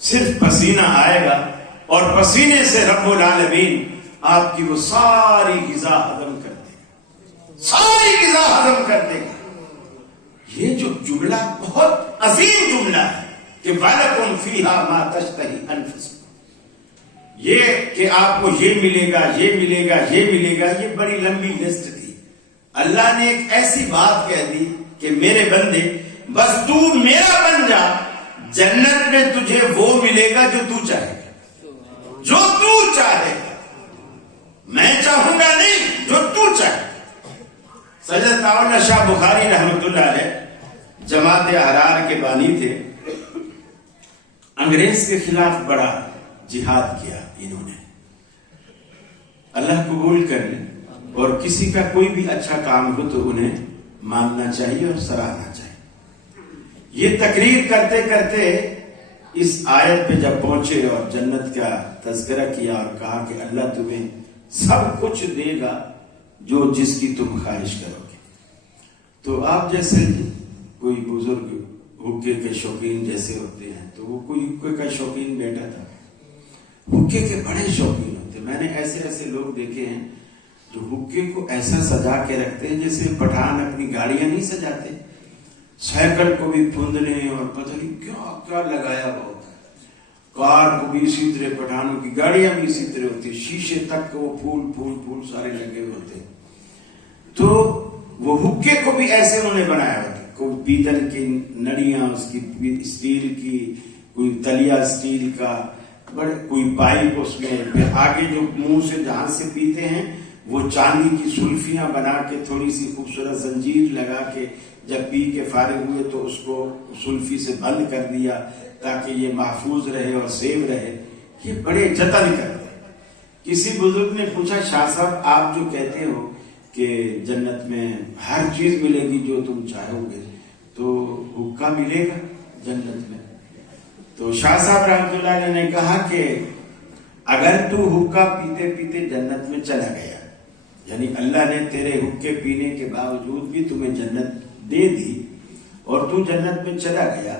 صرف پسینہ آئے گا اور پسینے سے رب العالمین آپ کی وہ ساری غذا ہضم کر دے گا, ساری غذا ہضم کر دے گا. یہ جو جملہ بہت عظیم جملہ ہے کہ وَلَكُمْ فِيهَا مَا تَشْتَهِي أَنفُسُكُمْ, یہ کہ آپ کو یہ ملے گا, یہ ملے گا, یہ ملے گا, یہ بڑی لمبی لسٹ تھی. اللہ نے ایک ایسی بات کہہ دی کہ میرے بندے بس تو میرا بن جا, جنت میں تجھے وہ ملے گا جو تو چاہے گا, جو تو چاہے گا. میں چاہوں گا نہیں, جو تو چاہے. سید طاؤن شاہ بخاری رحمت اللہ علیہ جماعت احرار کے بانی تھے. انگریز کے خلاف بڑا جہاد کیا انہوں نے. اللہ قبول کر لے, اور کسی کا کوئی بھی اچھا کام ہو تو انہیں ماننا چاہیے اور سراہنا چاہیے. یہ تقریر کرتے کرتے اس آیت پہ جب پہنچے اور جنت کا تذکرہ کیا اور کہا کہ اللہ تمہیں سب کچھ دے گا جو جس کی تم خواہش کرو گے, تو آپ جیسے کوئی بزرگ حقے کے شوقین جیسے ہوتے ہیں, تو وہ کوئی حقے کا شوقین بیٹھا تھا. حقے کے بڑے شوقین ہوتے. میں نے ایسے ایسے لوگ دیکھے ہیں جو حقے کو ایسا سجا کے رکھتے ہیں جیسے پٹھان اپنی گاڑیاں نہیں سجاتے, سائیکل کو بھی پھندنے اور پتہ نہیں کیا کیا لگایا ہوا ہوتا ہے. کار کو بھی اسی طرح, پٹھانوں کی گاڑیاں بھی اسی طرح ہوتی, شیشے تک وہ پھول پھول پھول سارے لگے ہوئے ہوتے. تو وہ حقے کو بھی ایسے انہوں نے بنایا ہوتا, کوئی پیتل کی نڑیاں, اس کی اسٹیل کی, کوئی تلیا اسٹیل کا, بڑے کوئی پائپ اس میں, پھر آگے جو منہ سے جہاں سے پیتے ہیں وہ چاندی کی سلفیاں بنا کے تھوڑی سی خوبصورت زنجیر لگا کے جب پی کے فارغ ہوئے تو اس کو سلفی سے بند کر دیا تاکہ یہ محفوظ رہے اور سیو رہے. یہ بڑے جتن کرتے. کسی بزرگ نے پوچھا شاہ صاحب آپ جو کہتے ہو کہ جنت میں ہر چیز ملے گی جو تم چاہو گے, تو حقہ ملے گا جنت میں؟ تو شاہ صاحب رحمۃ اللہ علیہ نے کہا کہ اگر تو حقہ پیتے پیتے جنت میں چلا گیا, یعنی اللہ نے تیرے حقے پینے کے باوجود بھی تمہیں جنت دے دی اور تو جنت میں چلا گیا,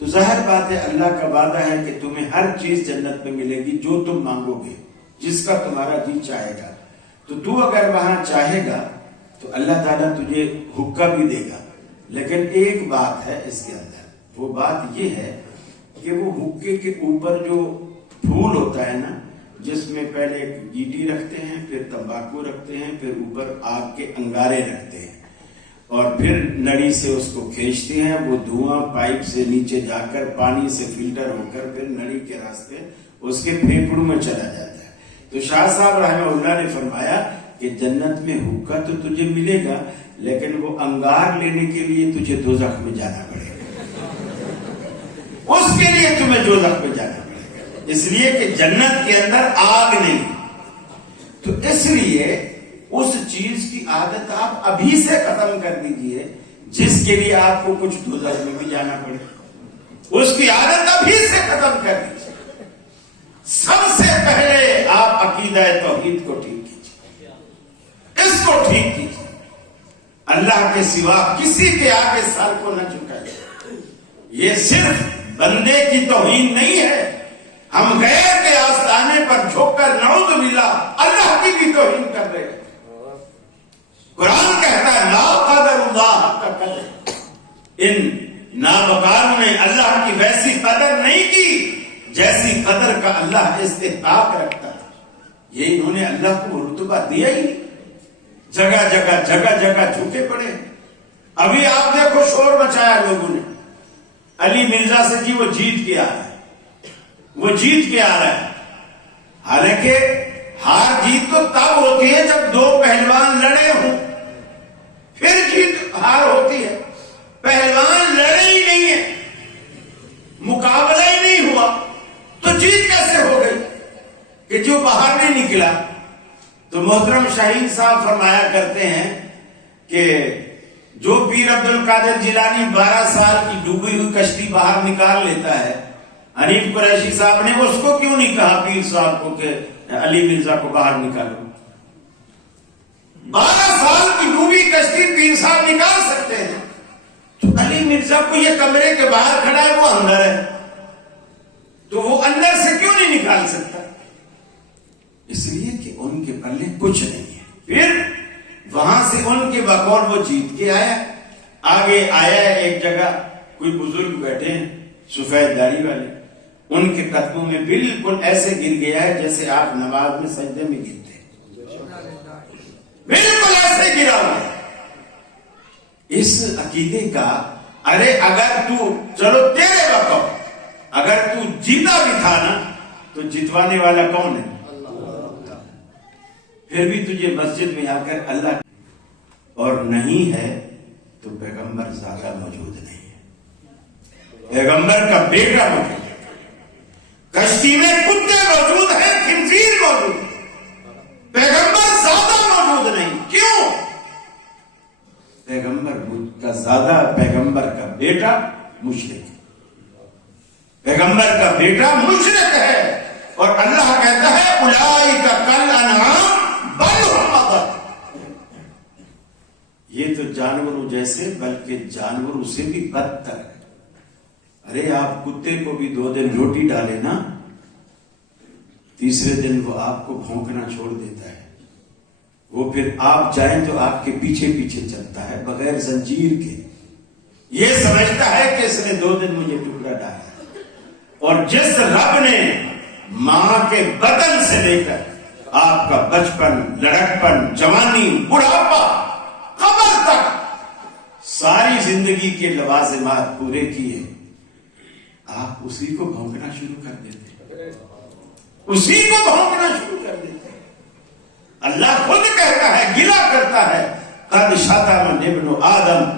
تو ظاہر بات ہے اللہ کا وعدہ ہے کہ تمہیں ہر چیز جنت میں ملے گی جو تم مانگو گے, جس کا تمہارا جی چاہے گا. تو اگر وہاں چاہے گا تو اللہ تعالیٰ تجھے حقہ بھی دے گا. لیکن ایک بات ہے اس کے اندر, وہ بات یہ ہے کہ وہ حقے کے اوپر جو پھول ہوتا ہے نا, جس میں پہلے گیٹی رکھتے ہیں, پھر تمباکو رکھتے ہیں, پھر اوپر آگ کے انگارے رکھتے ہیں, اور پھر نڑی سے اس کو کھینچتے ہیں, وہ دھواں پائپ سے نیچے جا کر پانی سے فلٹر ہو کر پھر نڑی کے راستے اس کے پھیپھڑوں میں چلا جاتا ہے. تو شاہ صاحب رحمہ اللہ نے فرمایا کہ جنت میں حقہ تو تجھے ملے گا, لیکن وہ انگار لینے کے لیے تجھے دوزخ میں جانا پڑے گا, اس کے لیے تمہیں دوزخ میں جانا پڑے گا, اس لیے کہ جنت کے اندر آگ نہیں. تو اس لیے اس چیز کی عادت آپ ابھی سے ختم کر دیجئے جس کے لیے آپ کو کچھ دوزخ میں بھی جانا پڑے, اس کی عادت ابھی سے ختم کر دیجئے. سب سے پہلے آپ عقیدہ توحید کو ٹھیک کیجئے, اس کو ٹھیک کیجئے. اللہ کے سوا کسی کے آگے سر کو نہ جھکائیے. یہ صرف بندے کی توہین نہیں ہے, ہم غیر کے آستانے پر جھک کر نعوذ باللہ اللہ کی بھی توہین کر رہے ہیں. قرآن کہتا ہے لا قدر اللہ حق قدر, ان نابکاروں نے اللہ کی ویسی قدر نہیں کی جیسی قدر کا اللہ استحقاق رکھتا ہے. یہ انہوں نے اللہ کو رتبہ دیا ہی نہیں. جگہ جگہ جھوکے پڑے. ابھی آپ دیکھو شور مچایا لوگوں نے علی مرزا سے جی وہ جیت کے آ رہا ہے, وہ جیت کے آ رہا ہے. حالانکہ ہار جیت تو تب ہوتی ہے جب دو پہلوان لڑے ہوں, پھر جیت ہار ہوتی ہے. پہلوان لڑے ہی نہیں ہے, مقابلہ ہی نہیں ہوا, تو جیت کیسے ہو گئی کہ جو باہر نہیں نکلا. تو محترم شاہین صاحب فرمایا کرتے ہیں کہ جو پیر عبد القادر جیلانی 12 سال کی ڈوبی ہوئی کشتی باہر نکال لیتا ہے, حنیف قریشی صاحب نے اس کو کیوں نہیں کہا پیر صاحب کو کہ علی مرزا کو باہر نکالو؟ 12 سال کی ڈوبی کشتی پیر صاحب نکال سکتے ہیں, تو علی مرزا کو یہ کمرے کے باہر کھڑا ہے, وہ اندر ہے, تو وہ اندر سے کیوں نہیں نکال سکتا؟ اس لیے کہ ان کے پلے کچھ نہیں ہے. پھر وہاں سے ان کے بقول وہ جیت کے آیا. آگے آیا ہے ایک جگہ, کوئی بزرگ بیٹھے ہیں سفید داڑھی والے, ان کے قدموں میں بالکل ایسے گر گیا ہے جیسے آپ نماز میں سجدے میں گرتے ہیں, بالکل ایسے گرا ہوا ہے. اس عقیدے کا ارے اگر تو چلو تیرے بقول اگر تو جیتا بھی تھا نا تو جتوانے والا کون ہے؟ پھر بھی تجھے مسجد میں آ کر اللہ اور نہیں ہے تو پیغمبر زیادہ موجود نہیں ہے, پیغمبر کا بیٹا موجود ہے, کشتی میں کتے موجود ہیں, خنزیر موجود ہے, پیغمبر زیادہ موجود نہیں. کیوں؟ پیغمبر کا زیادہ, پیغمبر کا بیٹا مشرک ہے, پیغمبر کا بیٹا مشرک ہے. اور اللہ کہتا ہے اولئک کالانعام بل هم اضل, یہ تو جانوروں جیسے بلکہ جانوروں سے بھی بدتر ہے. ارے آپ کتے کو بھی 2 دن روٹی ڈالے نا, تیسرے دن وہ آپ کو بھونکنا چھوڑ دیتا ہے. وہ پھر آپ جائیں تو آپ کے پیچھے پیچھے چلتا ہے بغیر زنجیر کے. یہ سمجھتا ہے کہ اس نے 2 دن مجھے ٹکڑا ڈالا. اور جس رب نے ماں کے بطن سے لے کر آپ کا بچپن, لڑکپن, جوانی, بڑھاپا, قبر تک ساری زندگی کے لوازمات پورے کیے, آپ اسی کو بھونکنا شروع کر دیتے, اسی کو بھونکنا شروع کر دیتے. اللہ خود کہتا ہے, گلا کرتا ہے, قد شتم ابن آدم,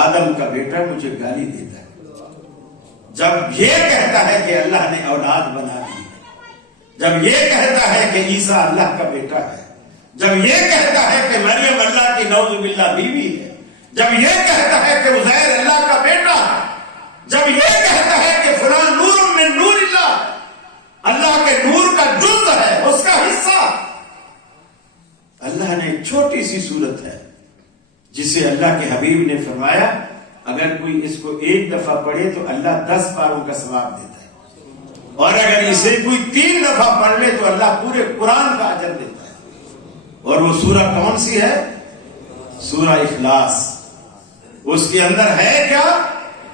آدم کا بیٹا مجھے گالی دیتا ہے. جب یہ کہتا ہے کہ اللہ نے اولاد بنا دی, جب یہ کہتا ہے کہ عیسیٰ اللہ کا بیٹا ہے, جب یہ کہتا ہے کہ مریم اللہ کی نعوذ باللہ بیوی ہے, جب یہ کہتا ہے کہ عزیر اللہ کا بیٹا ہے, جب یہ کہتا ہے کہ فلاں نور من نور اللہ, اللہ کے نور کا جز ہے, اس کا حصہ. اللہ نے ایک چھوٹی سی صورت ہے جسے اللہ کے حبیب نے فرمایا اگر کوئی اس کو 1 دفعہ پڑھے تو اللہ 10 باروں کا ثواب دیتا ہے, اور اگر اسے کوئی 3 دفعہ پڑھ لے تو اللہ پورے قرآن کا اجر دیتا ہے. اور وہ سورہ کون سی ہے؟ سورہ اخلاص. اس کے اندر ہے کیا؟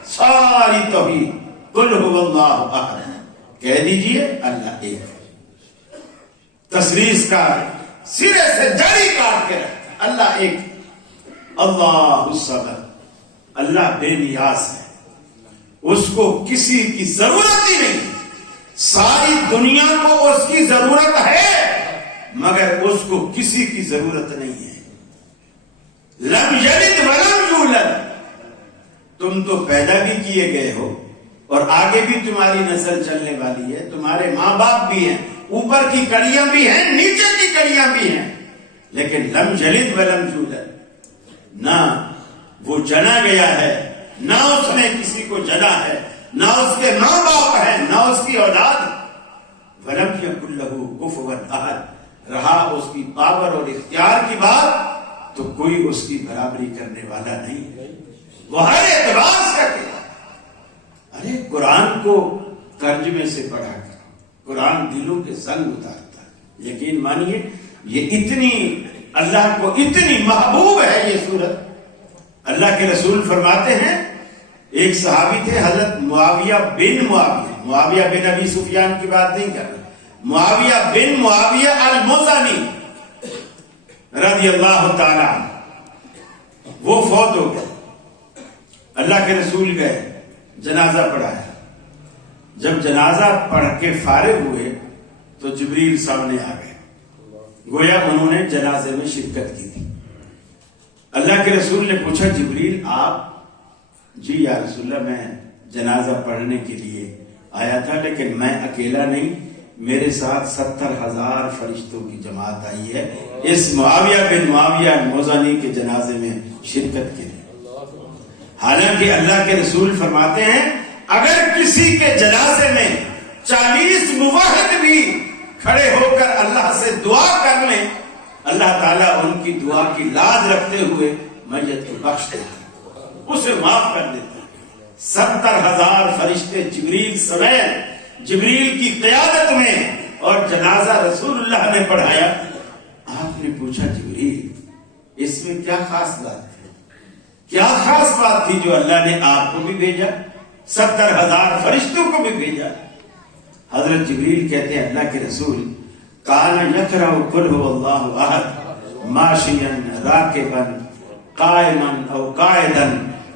ساری توحید. قل هو اللہ احد, کہہ دیجئے اللہ ایک. تصریح کا سرے سے جڑی کاٹ کے رکھتا, اللہ ایک. اللہ الصمد, اللہ بے نیاز ہے, اس کو کسی کی ضرورت ہی نہیں. ساری دنیا کو اس کی ضرورت ہے مگر اس کو کسی کی ضرورت نہیں ہے. لم یلد ولم یولد, تم تو پیدا بھی کیے گئے ہو اور آگے بھی تمہاری نسل چلنے والی ہے, تمہارے ماں باپ بھی ہیں, اوپر کی کڑیاں بھی ہیں, نیچے کی کڑیاں بھی ہیں, لیکن لم یلد ولم یولد, نہ وہ جنا گیا ہے, نہ اس نے کسی کو جنا ہے, نہ اس کے ماں باپ ہیں, نہ اس کی اولاد. ولم یکن لہ کفوا احد, رہا اس کی پاور اور اختیار کی بات تو کوئی اس کی برابری کرنے والا نہیں. وہ ہر اعتبار سے اکیلا. ارے قرآن کو ترجمے سے پڑھا کر, قرآن دلوں کے زنگ اتارتا ہے. یقین مانیے یہ اتنی اللہ کو اتنی محبوب ہے یہ سورت. اللہ کے رسول فرماتے ہیں ایک صحابی تھے حضرت معاویہ بن ابی سفیان کی بات نہیں کر رہے, معاویہ بن معاویہ المزنی رضی اللہ تعالی وہ فوت ہو گئے. اللہ کے رسول گئے, جنازہ پڑھایا. جب جنازہ پڑھ کے فارغ ہوئے تو جبریل سامنے آ گئے, گویا انہوں نے جنازے میں شرکت کی تھی. اللہ کے رسول نے پوچھا, جبریل آپ؟ جی یا رسول اللہ, میں جنازہ پڑھنے کے لیے آیا تھا, لیکن میں اکیلا نہیں, میرے ساتھ 70,000 فرشتوں کی جماعت آئی ہے اس معاویہ بن معاویہ المزنی کے جنازے میں شرکت کے لیے. حالانکہ اللہ کے رسول فرماتے ہیں اگر کسی کے جنازے میں 40 موحد بھی کھڑے ہو کر اللہ سے دعا کر لیں, اللہ تعالیٰ ان کی دعا کی لاج رکھتے ہوئے میت کو بخش دیتا ہے, اسے معاف کر دیتا ہے. 70,000 فرشتے جبریل سمیت جبریل کی قیادت میں, اور جنازہ رسول اللہ نے پڑھایا. آپ نے پوچھا, جبریل اس میں کیا خاص بات تھی, کیا خاص بات تھی جو اللہ نے آپ کو بھی بھیجا, 70,000 فرشتوں کو بھی بھیجا؟ حضرت جبریل کہتے ہیں اللہ کے رسول کان یقرأ قل هو اللہ احد ماشیا راکبا قائما او قاعدا,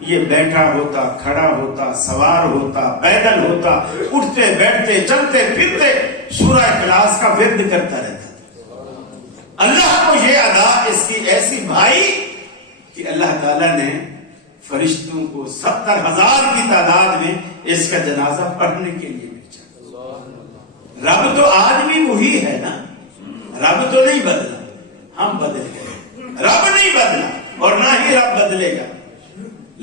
یہ بیٹھا ہوتا, کھڑا ہوتا, سوار ہوتا, پیدل ہوتا, اٹھتے بیٹھتے چلتے پھرتے سورہ اخلاص کا ورد کرتا رہتا. اللہ کو یہ ادا اس کی ایسی بھائی کہ اللہ تعالیٰ نے فرشتوں کو 70,000 کی تعداد میں اس کا جنازہ پڑھنے کے لیے بھیجا. رب تو آج بھی وہی ہے نا, رب تو نہیں بدلا, ہم بدل گئے. رب نہیں بدلا اور نہ ہی رب بدلے گا,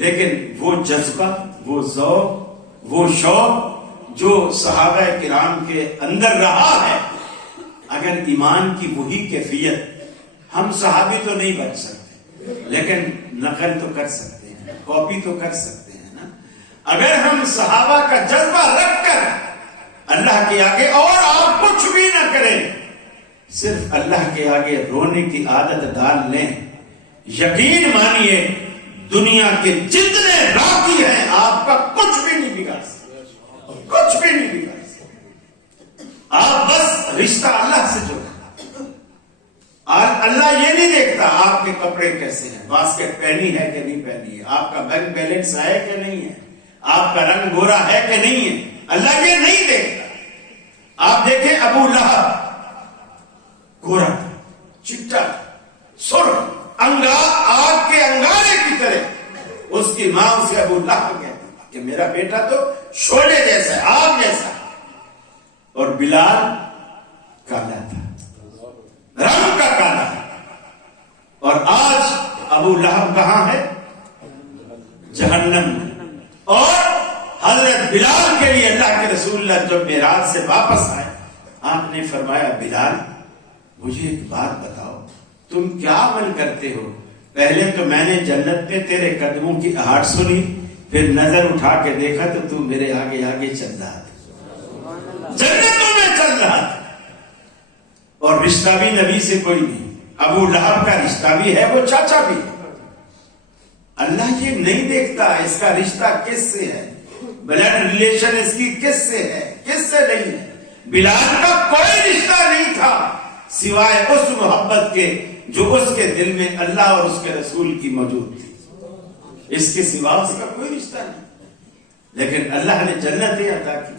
لیکن وہ جذبہ, وہ ذوق, وہ شوق جو صحابہ کرام کے اندر رہا ہے, اگر ایمان کی وہی کیفیت, ہم صحابی تو نہیں بن سکتے لیکن نقل تو کر سکتے ہیں, کاپی تو کر سکتے ہیں نا. اگر ہم صحابہ کا جذبہ رکھ کر اللہ کے آگے, اور آپ کچھ بھی نہ کریں, صرف اللہ کے آگے رونے کی عادت ڈال لیں, یقین مانیے دنیا کے جتنے راکی ہیں آپ کا کچھ بھی نہیں بگاڑ سکتے, کچھ بھی نہیں بگاڑ سکتے. آپ بس رشتہ اللہ سے جوڑیں. اللہ یہ نہیں دیکھتا آپ کے کپڑے کیسے ہیں, باسکٹ پہنی ہے کہ نہیں پہنی ہے, آپ کا بینک بیلنس ہے کہ نہیں ہے, آپ کا رنگ گورا ہے کہ نہیں ہے, اللہ یہ نہیں دیکھتا. آپ دیکھیں ابو لہب گورا تھا, چٹا, سرخ, آگ کے انگارے کی طرح. اس کی ماں اسے ابو لہب کہتی کہ میرا بیٹا تو شعلے جیسا ہے, آگ جیسا. اور بلال کالا تھا, رنگ کا کالا ہے. اور آج ابو لہب کہاں ہے؟ جہنم میں. اور حضرت بلال کے لیے اللہ کے رسول اللہ جب معراج سے واپس آئے, آپ نے فرمایا بلال مجھے ایک بات بتاؤ, تم کیا عمل کرتے ہو؟ پہلے تو میں نے جنت پہ تیرے قدموں کی آہٹ سنی, پھر نظر اٹھا کے دیکھا تو تم میرے آگے آگے چل رہا تھا, جنتوں میں چل رہا تھا. اور رشتہ بھی نبی سے کوئی نہیں, ابو لہب کا رشتہ بھی ہے, وہ چاچا بھی ہے. اللہ یہ نہیں دیکھتا اس کا رشتہ کس سے ہے, بلڈ ریلیشن اس کی کس سے ہے, کس سے نہیں ہے. بلال کا کوئی رشتہ نہیں تھا سوائے اس محبت کے جو اس کے دل میں اللہ اور اس کے رسول کی موجود تھی, اس کے سوا اس کا کوئی رشتہ نہیں. لیکن اللہ نے جنتیں عطا کی.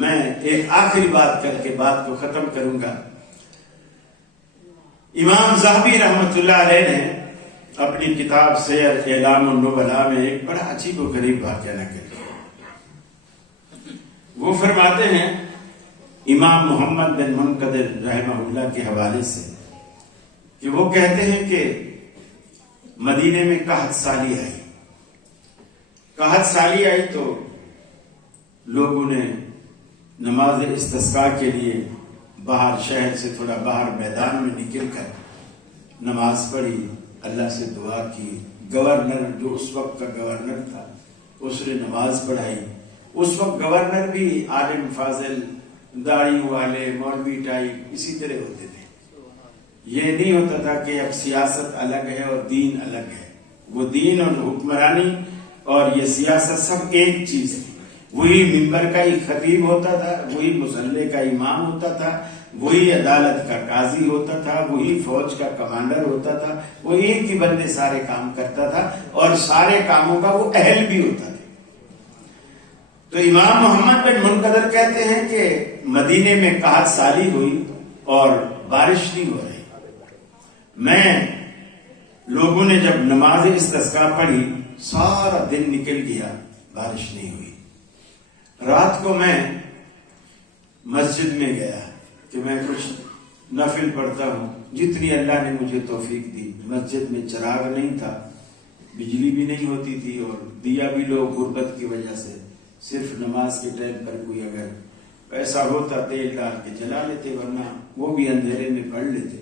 میں ایک آخری بات کر کے بات کو ختم کروں گا. امام ذہبی رحمت اللہ علیہ نے اپنی کتاب سیر اعلام النبلاء میں ایک بڑا عجیب و غریب واقعہ نقل کیا. وہ فرماتے ہیں امام محمد بن منقدر رحمہ اللہ کے حوالے سے کہ وہ کہتے ہیں کہ مدینے میں قحط سالی آئی. قحط سالی آئی تو لوگوں نے نماز استسقاء کے لیے باہر, شہر سے تھوڑا باہر میدان میں نکل کر نماز پڑھی, اللہ سے دعا کی. گورنر جو اس وقت کا گورنر تھا اس نے نماز پڑھائی. اس وقت گورنر بھی عالم فاضل, داڑھی والے, مولوی ٹائپ اسی طرح ہوتے تھے. یہ نہیں ہوتا تھا کہ اب سیاست الگ ہے اور دین الگ ہے. وہ دین اور حکمرانی اور یہ سیاست سب ایک چیز ہے. وہی ممبر کا ہی خطیب ہوتا تھا، وہی مصلی کا امام ہوتا تھا، وہی عدالت کا قاضی ہوتا تھا، وہی فوج کا کمانڈر ہوتا تھا، وہ ایک ہی بندے سارے کام کرتا تھا اور سارے کاموں کا وہ اہل بھی ہوتا تھا۔ تو امام محمد بن منقدر کہتے ہیں کہ مدینے میں قحط سالی ہوئی اور بارش نہیں ہو رہی۔ میں لوگوں نے جب نماز استسقاء پڑھی، سارا دن نکل گیا، بارش نہیں ہوئی۔ رات کو میں مسجد میں گیا کہ میں کچھ نفل پڑھتا ہوں، جتنی اللہ نے مجھے توفیق دی۔ مسجد میں چراغ نہیں تھا، بجلی بھی نہیں ہوتی تھی، اور دیا بھی لوگ غربت کی وجہ سے صرف نماز کے ٹائم پر کوئی اگر پیسہ ہوتا تیل ڈال کے جلا لیتے، ورنہ وہ بھی اندھیرے میں پڑھ لیتے۔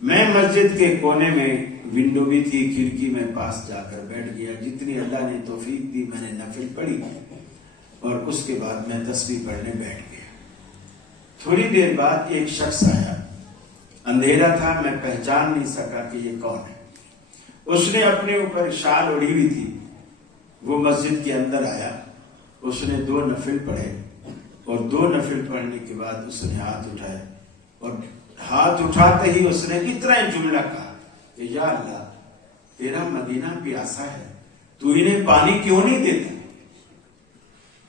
میں مسجد کے کونے میں ونڈو بھی تھی، کھڑکی میں پاس جا کر بیٹھ گیا۔ جتنی اللہ نے توفیق دی میں نے نفل پڑھی اور اس کے بعد میں تسبیح پڑھنے بیٹھ گیا۔ تھوڑی دیر بعد ایک شخص آیا، اندھیرا تھا، میں پہچان نہیں سکا کہ یہ کون ہے۔ اس نے اپنے اوپر شال اوڑھی ہوئی تھی، وہ مسجد کے اندر آیا، اس نے 2 نفل پڑھے اور 2 نفل پڑھنے کے بعد اس نے ہاتھ اٹھائے، اور ہاتھ اٹھاتے ہی اس نے اتنا ہی جملہ کہا کہ یا اللہ، تیرا مدینہ پیاسا ہے، تو انہیں پانی کیوں نہیں دیتا؟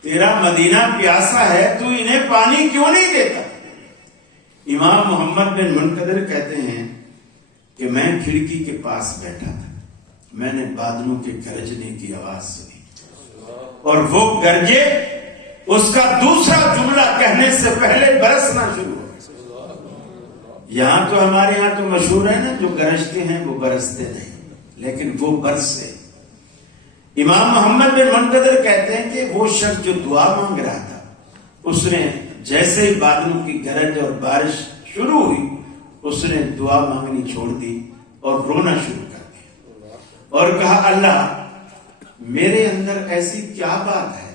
تیرا مدینہ پیاسا ہے، تو انہیں پانی کیوں نہیں دیتا؟ امام محمد بن منقدر کہتے ہیں کہ میں کھڑکی کے پاس بیٹھا تھا، میں نے بادلوں کے گرجنے کی آواز سنی، اور وہ گرجے اس کا دوسرا جملہ کہنے سے پہلے برسنا شروع ہو۔ یہاں تو ہمارے یہاں تو مشہور ہے نا، جو گرجتے ہیں وہ برستے نہیں، لیکن وہ برسے۔ امام محمد بن منقدر کہتے ہیں کہ وہ شخص جو دعا مانگ رہا تھا، اس نے جیسے ہی بادلوں کی گرج اور بارش شروع ہوئی، اس نے دعا مانگنی چھوڑ دی اور رونا شروع کر دیا، اور کہا اللہ، میرے اندر ایسی کیا بات ہے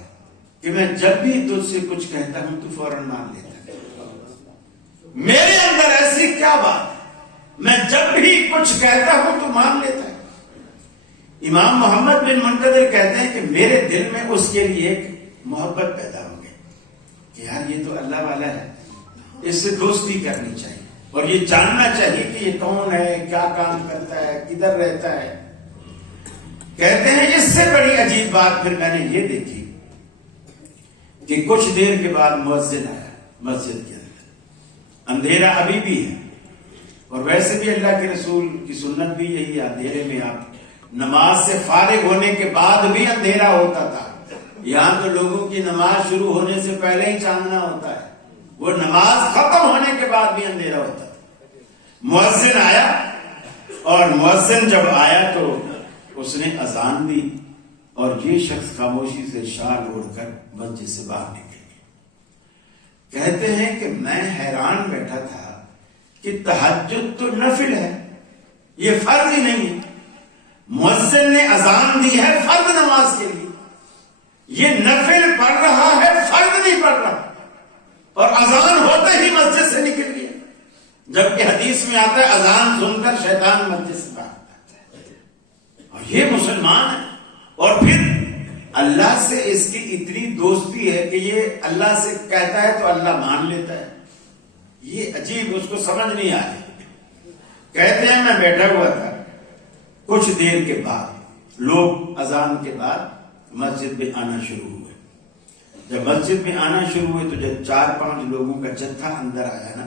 کہ میں جب بھی تجھ سے کچھ کہتا ہوں تو فوراً مان لیتا ہے؟ میرے اندر ایسی کیا بات ہے، میں جب بھی کچھ کہتا ہوں تو مان لیتا ہے؟ امام محمد بن منقدر کہتے ہیں کہ میرے دل میں اس کے لیے ایک محبت پیدا ہو گئی کہ یار یہ تو اللہ والا ہے، اس سے دوستی کرنی چاہیے اور یہ جاننا چاہیے کہ یہ کون ہے، کیا کام کرتا ہے، کدھر رہتا ہے۔ کہتے ہیں اس سے بڑی عجیب بات پھر میں نے یہ دیکھی کہ کچھ دیر کے بعد مؤذن آیا مسجد کے اندر، اندھیرا ابھی بھی ہے، اور ویسے بھی اللہ کے رسول کی سنت بھی یہی ہے، اندھیرے میں آپ نماز سے فارغ ہونے کے بعد بھی اندھیرا ہوتا تھا۔ یہاں تو لوگوں کی نماز شروع ہونے سے پہلے ہی چاندنا ہوتا ہے، وہ نماز ختم ہونے کے بعد بھی اندھیرا ہوتا تھا۔ مؤذن آیا، اور مؤذن جب آیا تو اس نے اذان دی، اور یہ شخص خاموشی سے شال اوڑھ کر مسجد سے باہر نکل گیا۔ کہتے ہیں کہ میں حیران بیٹھا تھا کہ تہجد تو نفل ہے، یہ فرض ہی نہیں ہے۔ مؤذن نے اذان دی ہے فرض نماز کے لیے، یہ نفل پڑھ رہا ہے، فرض نہیں پڑھ رہا، اور اذان ہوتے ہی مسجد سے نکل گیا، جبکہ حدیث میں آتا ہے اذان سن کر شیطان مسجد سے باہر آتا ہے۔ اور یہ مسلمان ہے، اور پھر اللہ سے اس کی اتنی دوستی ہے کہ یہ اللہ سے کہتا ہے تو اللہ مان لیتا ہے۔ یہ عجیب، اس کو سمجھ نہیں آ رہی۔ کہتے ہیں میں بیٹھا ہوا تھا، کچھ دیر کے بعد لوگ اذان کے بعد مسجد میں آنا شروع ہوئے۔ جب مسجد میں آنا شروع ہوئے تو جب 4-5 لوگوں کا جتھا اندر آیا نا،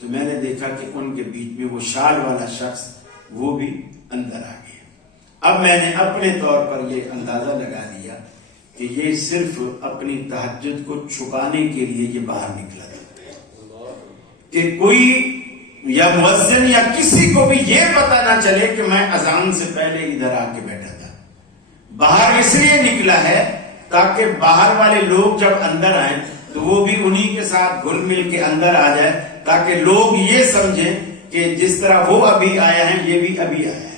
تو میں نے دیکھا کہ ان کے بیچ میں وہ شال والا شخص وہ بھی اندر آ گیا۔ اب میں نے اپنے طور پر یہ اندازہ لگا لیا کہ یہ صرف اپنی تہجد کو چھپانے کے لیے یہ باہر نکلا تھا، کہ کوئی یا مؤذن یا کسی کو بھی یہ پتہ نہ چلے کہ میں اذان سے پہلے ادھر آ کے بیٹھا تھا۔ باہر اس لیے نکلا ہے تاکہ باہر والے لوگ جب اندر آئیں تو وہ بھی انہی کے ساتھ گھل مل کے اندر آ جائے، تاکہ لوگ یہ سمجھیں کہ جس طرح وہ ابھی آیا ہے یہ بھی ابھی آیا ہے۔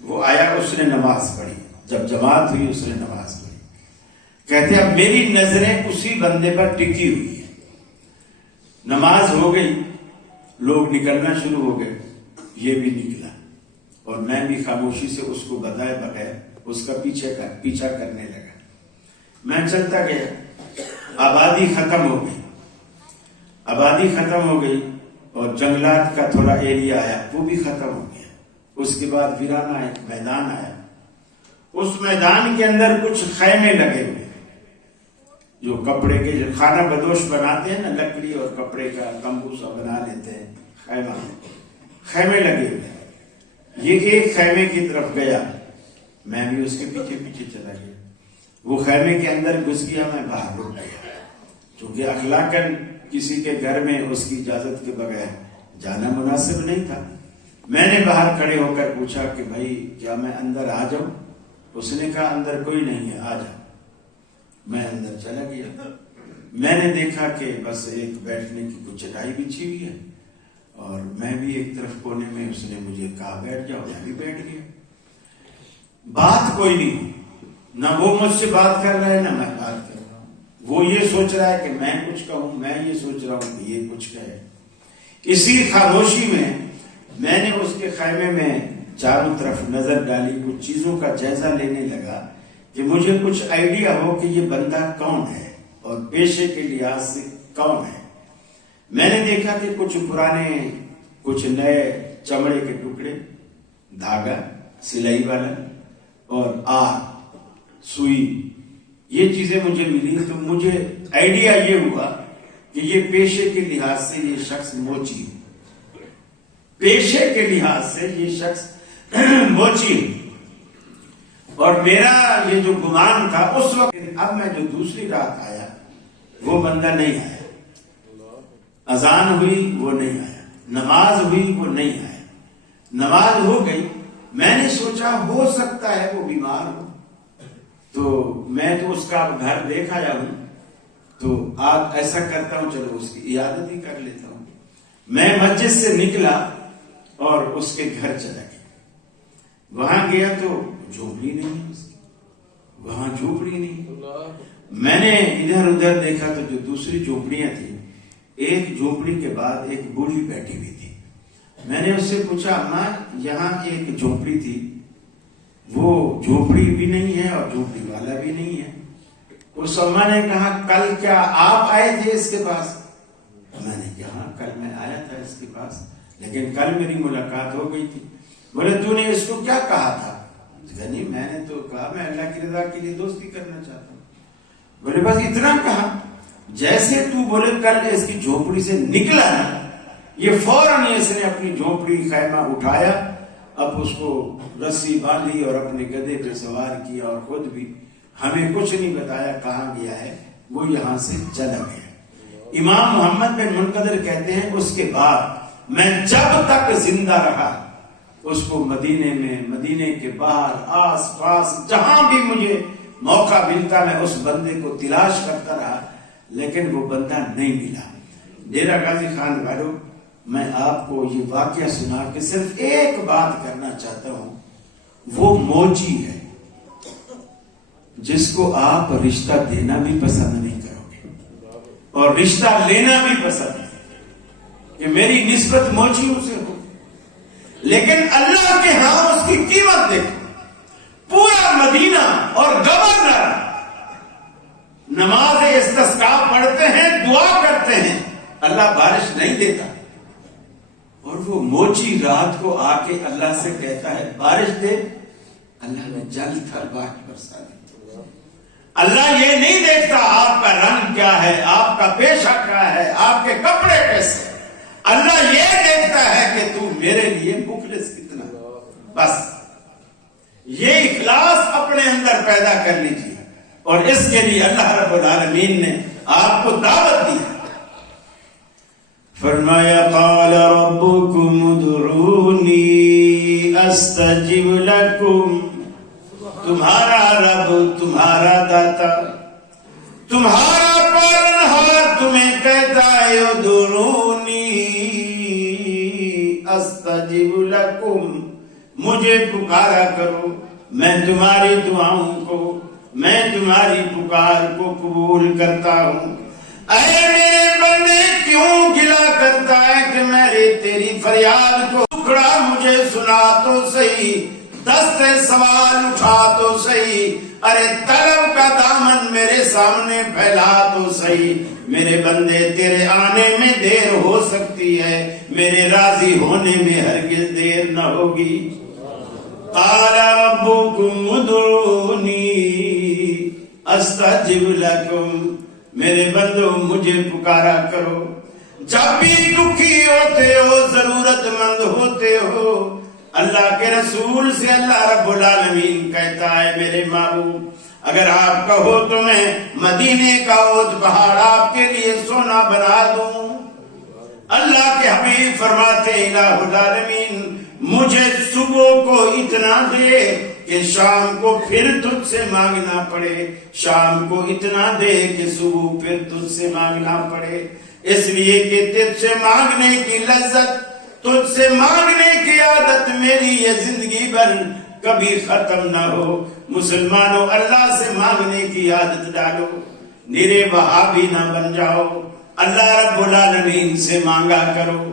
وہ آیا، اس نے نماز پڑھی، جب جماعت ہوئی اس نے نماز پڑھی۔ کہتے ہیں اب میری نظریں اسی بندے پر ٹکی ہوئی ہیں۔ نماز ہو گئی، لوگ نکلنا شروع ہو گئے، یہ بھی نکلا، اور میں بھی خاموشی سے اس کو بتائے بغیر اس کا پیچھا کرنے لگا۔ میں چلتا گیا، آبادی ختم ہو گئی، آبادی ختم ہو گئی اور جنگلات کا تھوڑا ایریا آیا، وہ بھی ختم ہو گیا۔ اس کے بعد ویرانہ ایک میدان آیا، اس میدان کے اندر کچھ خیمے لگے ہوئے، جو کپڑے کے، جو خانہ بدوش بناتے ہیں نا، لکڑی اور کپڑے کا تمبو سا بنا لیتے ہیں، خیمے لگے ہوئے۔ یہ ایک خیمے کی طرف گیا، میں بھی اس کے پیچھے پیچھے چلا گیا۔ وہ خیمے کے اندر گھس گیا، میں باہر رک گیا، چونکہ اخلاقاً کسی کے گھر میں اس کی اجازت کے بغیر جانا مناسب نہیں تھا۔ میں نے باہر کھڑے ہو کر پوچھا کہ بھائی کیا میں اندر آ جاؤں؟ اس نے کہا اندر کوئی نہیں ہے، آ جاؤ۔ میں اندر چلا گیا، میں نے دیکھا کہ بس ایک بیٹھنے کی کچھ چٹائی بچھی ہوئی ہے اور میں بھی ایک طرف کونے میں، اس نے مجھے کہا بیٹھ جاؤ، میں بھی بیٹھ گیا۔ بات کوئی نہیں، نہ وہ مجھ سے بات کر رہا ہے نہ میں بات کر رہا ہوں۔ وہ یہ سوچ رہا ہے کہ میں کچھ کہوں، میں یہ سوچ رہا ہوں کہ یہ کچھ کہے۔ اسی خاموشی میں نے اس کے خیمے میں چاروں طرف نظر ڈالی، کچھ چیزوں کا جائزہ لینے لگا کہ مجھے کچھ آئیڈیا ہو کہ یہ بندہ کون ہے اور پیشے کے لحاظ سے کون ہے۔ میں نے دیکھا کہ کچھ پرانے کچھ نئے چمڑے کے ٹکڑے، دھاگا سلائی والا اور سوئی، یہ چیزیں مجھے ملی، تو مجھے آئیڈیا یہ ہوا کہ یہ پیشے کے لحاظ سے یہ شخص موچی ہے، پیشے کے لحاظ سے یہ شخص موچی ہے۔ اور میرا یہ جو گمان تھا اس وقت، اب میں جو دوسری رات آیا وہ بندہ نہیں آیا، اذان ہوئی وہ نہیں آیا، نماز ہوئی وہ نہیں آیا، نماز ہو گئی، میں نے سوچا ہو سکتا ہے وہ بیمار ہو، تو میں تو اس کا گھر دیکھ آیا ہوں، تو آپ ایسا کرتا ہوں چلو اس کی عیادت ہی کر لیتا ہوں۔ میں مسجد سے نکلا اور اس کے گھر چلا گیا، وہاں گیا تو جھوپڑی نہیں، وہاں جھوپڑی نہیں۔ میں نے ادھر ادھر دیکھا تو جو دوسری جھوپڑیاں تھیں، ایک جھوپڑی کے بعد ایک بوڑھی بیٹھی ہوئی تھی۔ میں نے اس سے پوچھا اماں یہاں ایک جھوپڑی تھی، وہ جھوپڑی بھی نہیں ہے اور جھوپڑی والا بھی نہیں ہے۔ اس اماں نے کہا کل کیا آپ آئے تھے اس کے پاس؟ میں نے کہا کل میں آیا تھا اس کے پاس، لیکن کل میری ملاقات ہو گئی تھی۔ بولے تو نے اس کو کیا کہا تھا؟ نہیں میں نے تو کہا میں اللہ کی رضا کے لیے دوستی کرنا چاہتا ہوں۔ بولے بس اتنا کہا؟ جیسے تو بولے کل اس کی جھوپڑی سے نکلا نا، یہ فوراً اس نے اپنی جھوپڑی خیمہ اٹھایا، اب اس کو رسی باندھی اور اپنے گدھے پہ سوار کیا اور خود بھی ہمیں کچھ نہیں بتایا کہاں گیا ہے، وہ یہاں سے چلا گیا۔ امام محمد بن منقدر کہتے ہیں اس کے بعد میں جب تک زندہ رہا اس کو مدینے میں، مدینے کے باہر، آس پاس جہاں بھی مجھے موقع ملتا میں اس بندے کو تلاش کرتا رہا، لیکن وہ بندہ نہیں ملا۔ ڈیرہ غازی خان والوں، میں آپ کو یہ واقعہ سنا کے صرف ایک بات کرنا چاہتا ہوں، وہ موچی ہے جس کو آپ رشتہ دینا بھی پسند نہیں کرو گے اور رشتہ لینا بھی پسند نہیں کہ میری نسبت موچیوں سے ہو، لیکن اللہ کے ہاں اس کی قیمت دیکھو۔ پورا مدینہ اور گورنر نماز استسقاء پڑھتے ہیں، دعا کرتے ہیں، اللہ بارش نہیں دیتا، اور وہ موچی رات کو آ کے اللہ سے کہتا ہے بارش دے، اللہ نے جل تھر بارش برسا دی۔ اللہ یہ نہیں دیکھتا آپ کا رنگ کیا ہے، آپ کا پیشہ کیا ہے، آپ کے کپڑے کیسے، اللہ یہ دیکھتا ہے کہ تو میرے لیے مخلص کتنا۔ بس یہ اخلاص اپنے اندر پیدا کر لیجیے، اور اس کے لیے اللہ رب العالمین نے آپ کو دعوت دی ہے۔ فرمایا قال ربکم ادعونی استجب لکم، تمہارا رب، تمہارا داتا، تمہارا پالنہار تمہیں کہتا ہے ادعونی استجب لکم، مجھے پکارا کرو، میں تمہاری دعاؤں کو، میں تمہاری پکار کو قبول کرتا ہوں۔ اے میرے بندے کیوں گلا کرتا ہے کہ میرے تیری فریاد کو ٹکڑا مجھے سنا تو صحیح، دست سوال اٹھا تو صحیح، ارے طلب کا دامن دامن میرے سامنے پھیلا تو صحیح، میرے بندے تیرے آنے میں دیر ہو سکتی ہے، میرے راضی ہونے میں ہرگز دیر نہ ہوگی۔ قال ربکم ادعونی استجب لکم، میرے بندو مجھے پکارا کرو جب بھی دکھی ہوتے ہو، ضرورت مند ہوتے ہو۔ اللہ کے رسول سے اللہ رب العالمین کہتا ہے میرے محبوب اگر آپ کہو تو میں مدینے کا اونٹ پہاڑ آپ کے لیے سونا بنا دوں۔ اللہ کے حبیب فرماتے الہ العالمین مجھے صبح کو اتنا دے کہ شام کو پھر تجھ سے مانگنا پڑے، شام کو اتنا دے کہ صبح پھر تجھ سے مانگنا پڑے، اس لیے کہ تجھ سے مانگنے کی لذت، تجھ سے مانگنے کی عادت میری یہ زندگی بھر کبھی ختم نہ ہو۔ مسلمانوں اللہ سے مانگنے کی عادت ڈالو، نیرے وہابی نہ بن جاؤ، اللہ رب العالمین سے مانگا کرو۔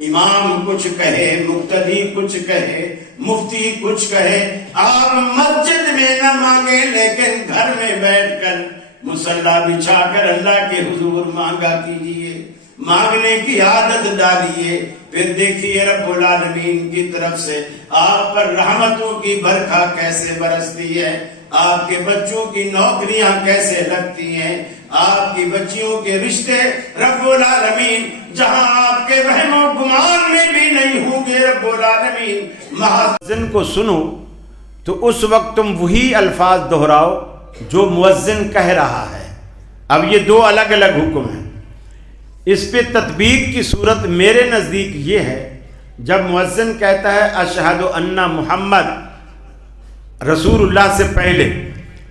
امام کچھ کہے، مقتدی کچھ کہے، مفتی کچھ کہے، آپ مسجد میں نہ مانگے لیکن گھر میں بیٹھ کر مصلی بچھا کر اللہ کے حضور مانگا کیجئے، مانگنے کی عادت ڈالیے، پھر دیکھیے رب العالمین کی طرف سے آپ پر رحمتوں کی برکھا کیسے برستی ہے، آپ کے بچوں کی نوکریاں کیسے لگتی ہیں، آپ کی بچیوں کے رشتے رب العالمین جہاں آپ کے وہم و گمان میں بھی نہیں ہوں گے، رب العالمین مؤذن کو سنو تو اس وقت تم وہی الفاظ دہراؤ جو مؤذن کہہ رہا ہے۔ اب یہ دو الگ الگ حکم ہیں، اس پہ تطبیق کی صورت میرے نزدیک یہ ہے جب مؤذن کہتا ہے اشہد ان محمد رسول اللہ سے پہلے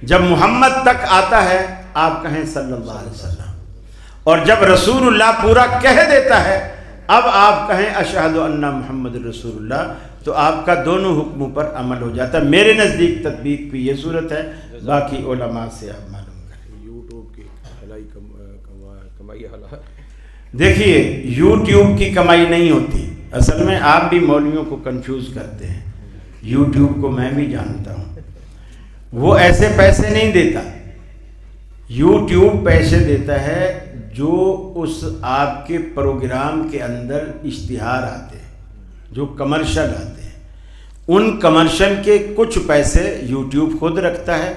جب محمد تک آتا ہے آپ کہیں صلی اللہ علیہ وسلم، اور جب رسول اللہ پورا کہہ دیتا ہے اب آپ کہیں اشہد ان محمد رسول اللہ، تو آپ کا دونوں حکموں پر عمل ہو جاتا ہے۔ میرے نزدیک تطبیق کی یہ صورت ہے، باقی علماء سے آپ معلوم کریں۔ یوٹیوب کی کمائی دیکھیے یوٹیوب کی کمائی نہیں ہوتی، اصل میں آپ بھی مولویوں کو کنفیوز کرتے ہیں، یوٹیوب کو میں بھی جانتا ہوں، وہ ایسے پیسے نہیں دیتا، یوٹیوب پیسے دیتا ہے جو اس آپ کے پروگرام کے اندر اشتہار آتے ہیں، جو کمرشل آتے ہیں، ان کمرشل کے کچھ پیسے یوٹیوب خود رکھتا ہے،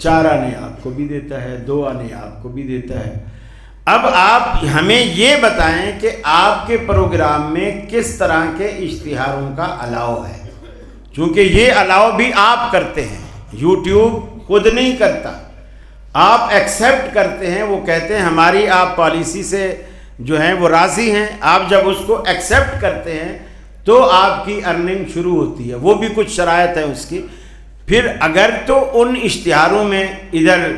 4 آنے آپ کو بھی دیتا ہے، 2 آنے آپ کو بھی دیتا ہے۔ اب آپ ہمیں یہ بتائیں کہ آپ کے پروگرام میں کس طرح کے اشتہاروں کا الاؤ ہے، چونکہ یہ الاؤ بھی آپ کرتے ہیں، یوٹیوب خود نہیں کرتا، آپ ایکسیپٹ کرتے ہیں، وہ کہتے ہیں ہماری آپ پالیسی سے جو ہیں وہ راضی ہیں، آپ جب اس کو ایکسیپٹ کرتے ہیں تو آپ کی ارننگ شروع ہوتی ہے، وہ بھی کچھ شرائط ہیں اس کی۔ پھر اگر تو ان اشتہاروں میں ادھر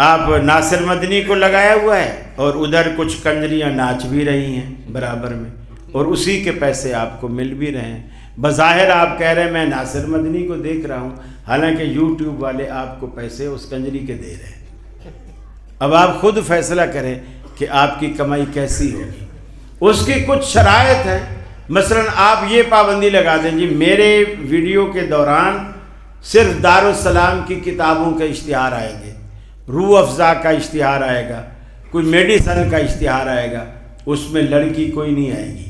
آپ ناصر مدنی کو لگایا ہوا ہے اور ادھر کچھ کنجریاں ناچ بھی رہی ہیں برابر میں، اور اسی کے پیسے آپ کو مل بھی رہے ہیں، بظاہر آپ کہہ رہے ہیں میں ناصر مدنی کو دیکھ رہا ہوں، حالانکہ یوٹیوب والے آپ کو پیسے اس کنجری کے دے رہے ہیں۔ اب آپ خود فیصلہ کریں کہ آپ کی کمائی کیسی ہوگی، اس کی کچھ شرائط ہیں، مثلا آپ یہ پابندی لگا دیں جی میرے ویڈیو کے دوران صرف دارالسلام کی کتابوں کے اشتہار آئیں گے، روح افزا کا اشتہار آئے گا، کوئی میڈیسن کا اشتہار آئے گا، اس میں لڑکی کوئی نہیں آئے گی،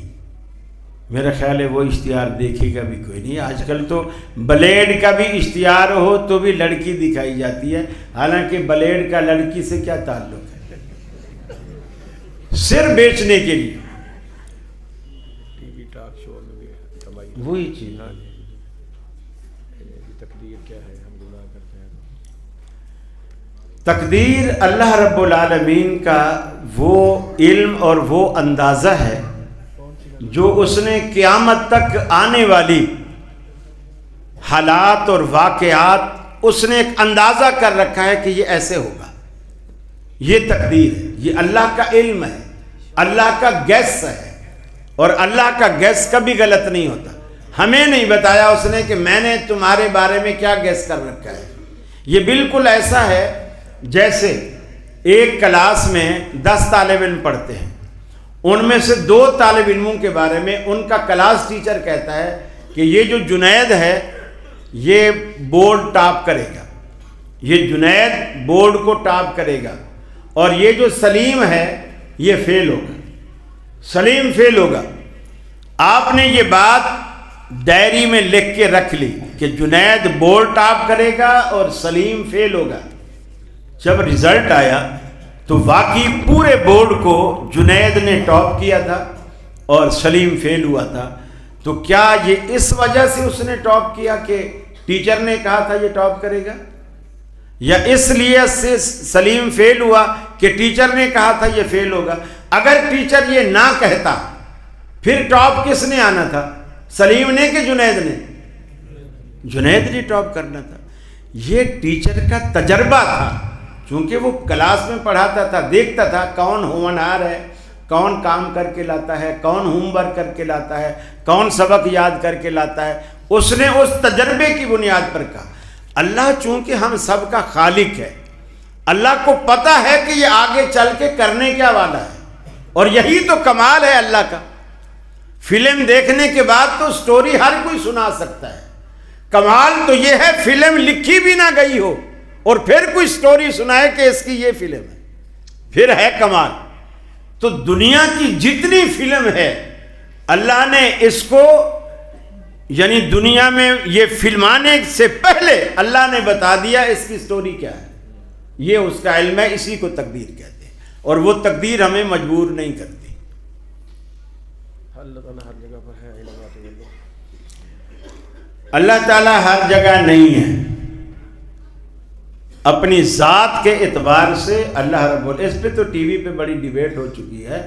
میرا خیال ہے وہ اشتہار دیکھے گا بھی کوئی نہیں۔ آج کل تو بلیڈ کا بھی اشتہار ہو تو بھی لڑکی دکھائی جاتی ہے، حالانکہ بلیڈ کا لڑکی سے کیا تعلق ہے، صرف بیچنے کے لیے ٹی وی ٹاک شو میں بھی کمائی، وہی چیز۔ تقدیر کیا ہے، ہم گناہ کرتے ہیں۔ تقدیر اللہ رب العالمین کا وہ علم اور وہ اندازہ ہے جو اس نے قیامت تک آنے والی حالات اور واقعات اس نے ایک اندازہ کر رکھا ہے کہ یہ ایسے ہوگا، یہ تقدیر ہے، یہ اللہ کا علم ہے، اللہ کا گیس ہے، اور اللہ کا گیس کبھی غلط نہیں ہوتا۔ ہمیں نہیں بتایا اس نے کہ میں نے تمہارے بارے میں کیا گیس کر رکھا ہے، یہ بالکل ایسا ہے جیسے ایک کلاس میں 10 طالب علم پڑھتے ہیں، ان میں سے 2 طالب علموں کے بارے میں ان کا کلاس ٹیچر کہتا ہے کہ یہ جو جنید ہے یہ بورڈ ٹاپ کرے گا، یہ جنید بورڈ کو ٹاپ کرے گا، اور یہ جو سلیم ہے یہ فیل ہوگا، سلیم فیل ہوگا۔ آپ نے یہ بات ڈائری میں لکھ کے رکھ لی کہ جنید بورڈ ٹاپ کرے گا اور سلیم فیل ہوگا۔ جب رزلٹ آیا تو واقعی پورے بورڈ کو جنید نے ٹاپ کیا تھا اور سلیم فیل ہوا تھا۔ تو کیا یہ اس وجہ سے اس نے ٹاپ کیا کہ ٹیچر نے کہا تھا یہ ٹاپ کرے گا، یا اس لیے سے سلیم فیل ہوا کہ ٹیچر نے کہا تھا یہ فیل ہوگا؟ اگر ٹیچر یہ نہ کہتا پھر ٹاپ کس نے آنا تھا، سلیم نے کہ جنید نے؟ جنید نے ٹاپ کرنا تھا۔ یہ ٹیچر کا تجربہ تھا، چونکہ وہ کلاس میں پڑھاتا تھا، دیکھتا تھا کون ہونہار ہے، کون کام کر کے لاتا ہے، کون ہوم ورک کر کے لاتا ہے، کون سبق یاد کر کے لاتا ہے۔ اس نے اس تجربے کی بنیاد پر کہا۔ اللہ چونکہ ہم سب کا خالق ہے، اللہ کو پتہ ہے کہ یہ آگے چل کے کرنے کیا والا ہے، اور یہی تو کمال ہے اللہ کا۔ فلم دیکھنے کے بعد تو سٹوری ہر کوئی سنا سکتا ہے، کمال تو یہ ہے فلم لکھی بھی نہ گئی ہو اور پھر کوئی سٹوری سنائے کہ اس کی یہ فلم ہے، پھر ہے کمال۔ تو دنیا کی جتنی فلم ہے اللہ نے اس کو، یعنی دنیا میں یہ فلمانے سے پہلے اللہ نے بتا دیا اس کی سٹوری کیا ہے۔ یہ اس کا علم ہے، اسی کو تقدیر کہتے ہیں، اور وہ تقدیر ہمیں مجبور نہیں کرتی۔ اللہ تعالیٰ ہر جگہ پر ہے، اللہ تعالیٰ ہر جگہ نہیں ہے، اپنی ذات کے اعتبار سے اللہ رب اس پہ تو ٹی وی پہ بڑی ڈیبیٹ ہو چکی ہے،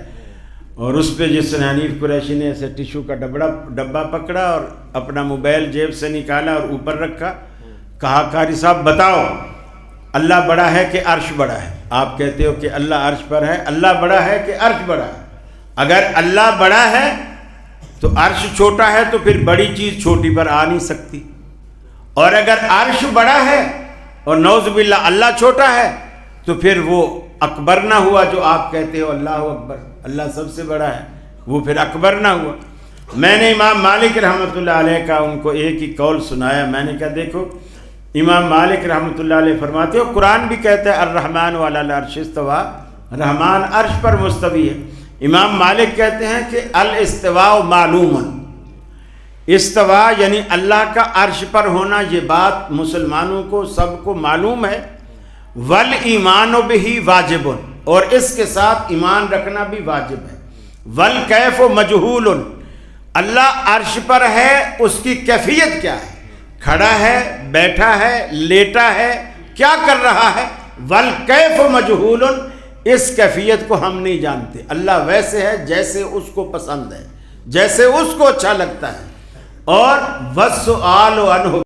اور اس پہ جس نے حنیف قریشی نے ایسے ٹیشو کا ڈبہ پکڑا اور اپنا موبائل جیب سے نکالا اور اوپر رکھا، کہا قاری صاحب بتاؤ اللہ بڑا ہے کہ عرش بڑا ہے؟ آپ کہتے ہو کہ اللہ عرش پر ہے، اللہ بڑا ہے کہ عرش بڑا ہے؟ اگر اللہ بڑا ہے تو عرش چھوٹا ہے، تو پھر بڑی چیز چھوٹی پر آ نہیں سکتی، اور اگر عرش بڑا ہے اور نعوذ باللہ اللہ چھوٹا ہے تو پھر وہ اکبر نہ ہوا جو آپ کہتے ہو اللہ اکبر، اللہ سب سے بڑا ہے، وہ پھر اکبر نہ ہوا۔ میں نے امام مالک رحمۃ اللہ علیہ کا ان کو ایک ہی قول سنایا، میں نے کہا دیکھو امام مالک رحمۃ اللہ علیہ فرماتے ہو قرآن بھی کہتا ہے الرحمن علی العرش استویٰ، رحمان عرش پر مستوی ہے۔ امام مالک کہتے ہیں کہ الاستواء معلوم، استوا یعنی اللہ کا عرش پر ہونا، یہ بات مسلمانوں کو سب کو معلوم ہے۔ والایمان بہ واجب، اور اس کے ساتھ ایمان رکھنا بھی واجب ہے۔ والکیف مجہول، اللہ عرش پر ہے، اس کی کیفیت کیا ہے، کھڑا ہے، بیٹھا ہے، لیٹا ہے، کیا کر رہا ہے؟ والکیف مجہول، اس کیفیت کو ہم نہیں جانتے۔ اللہ ویسے ہے جیسے اس کو پسند ہے، جیسے اس کو اچھا لگتا ہے۔ اور والسؤال عنہ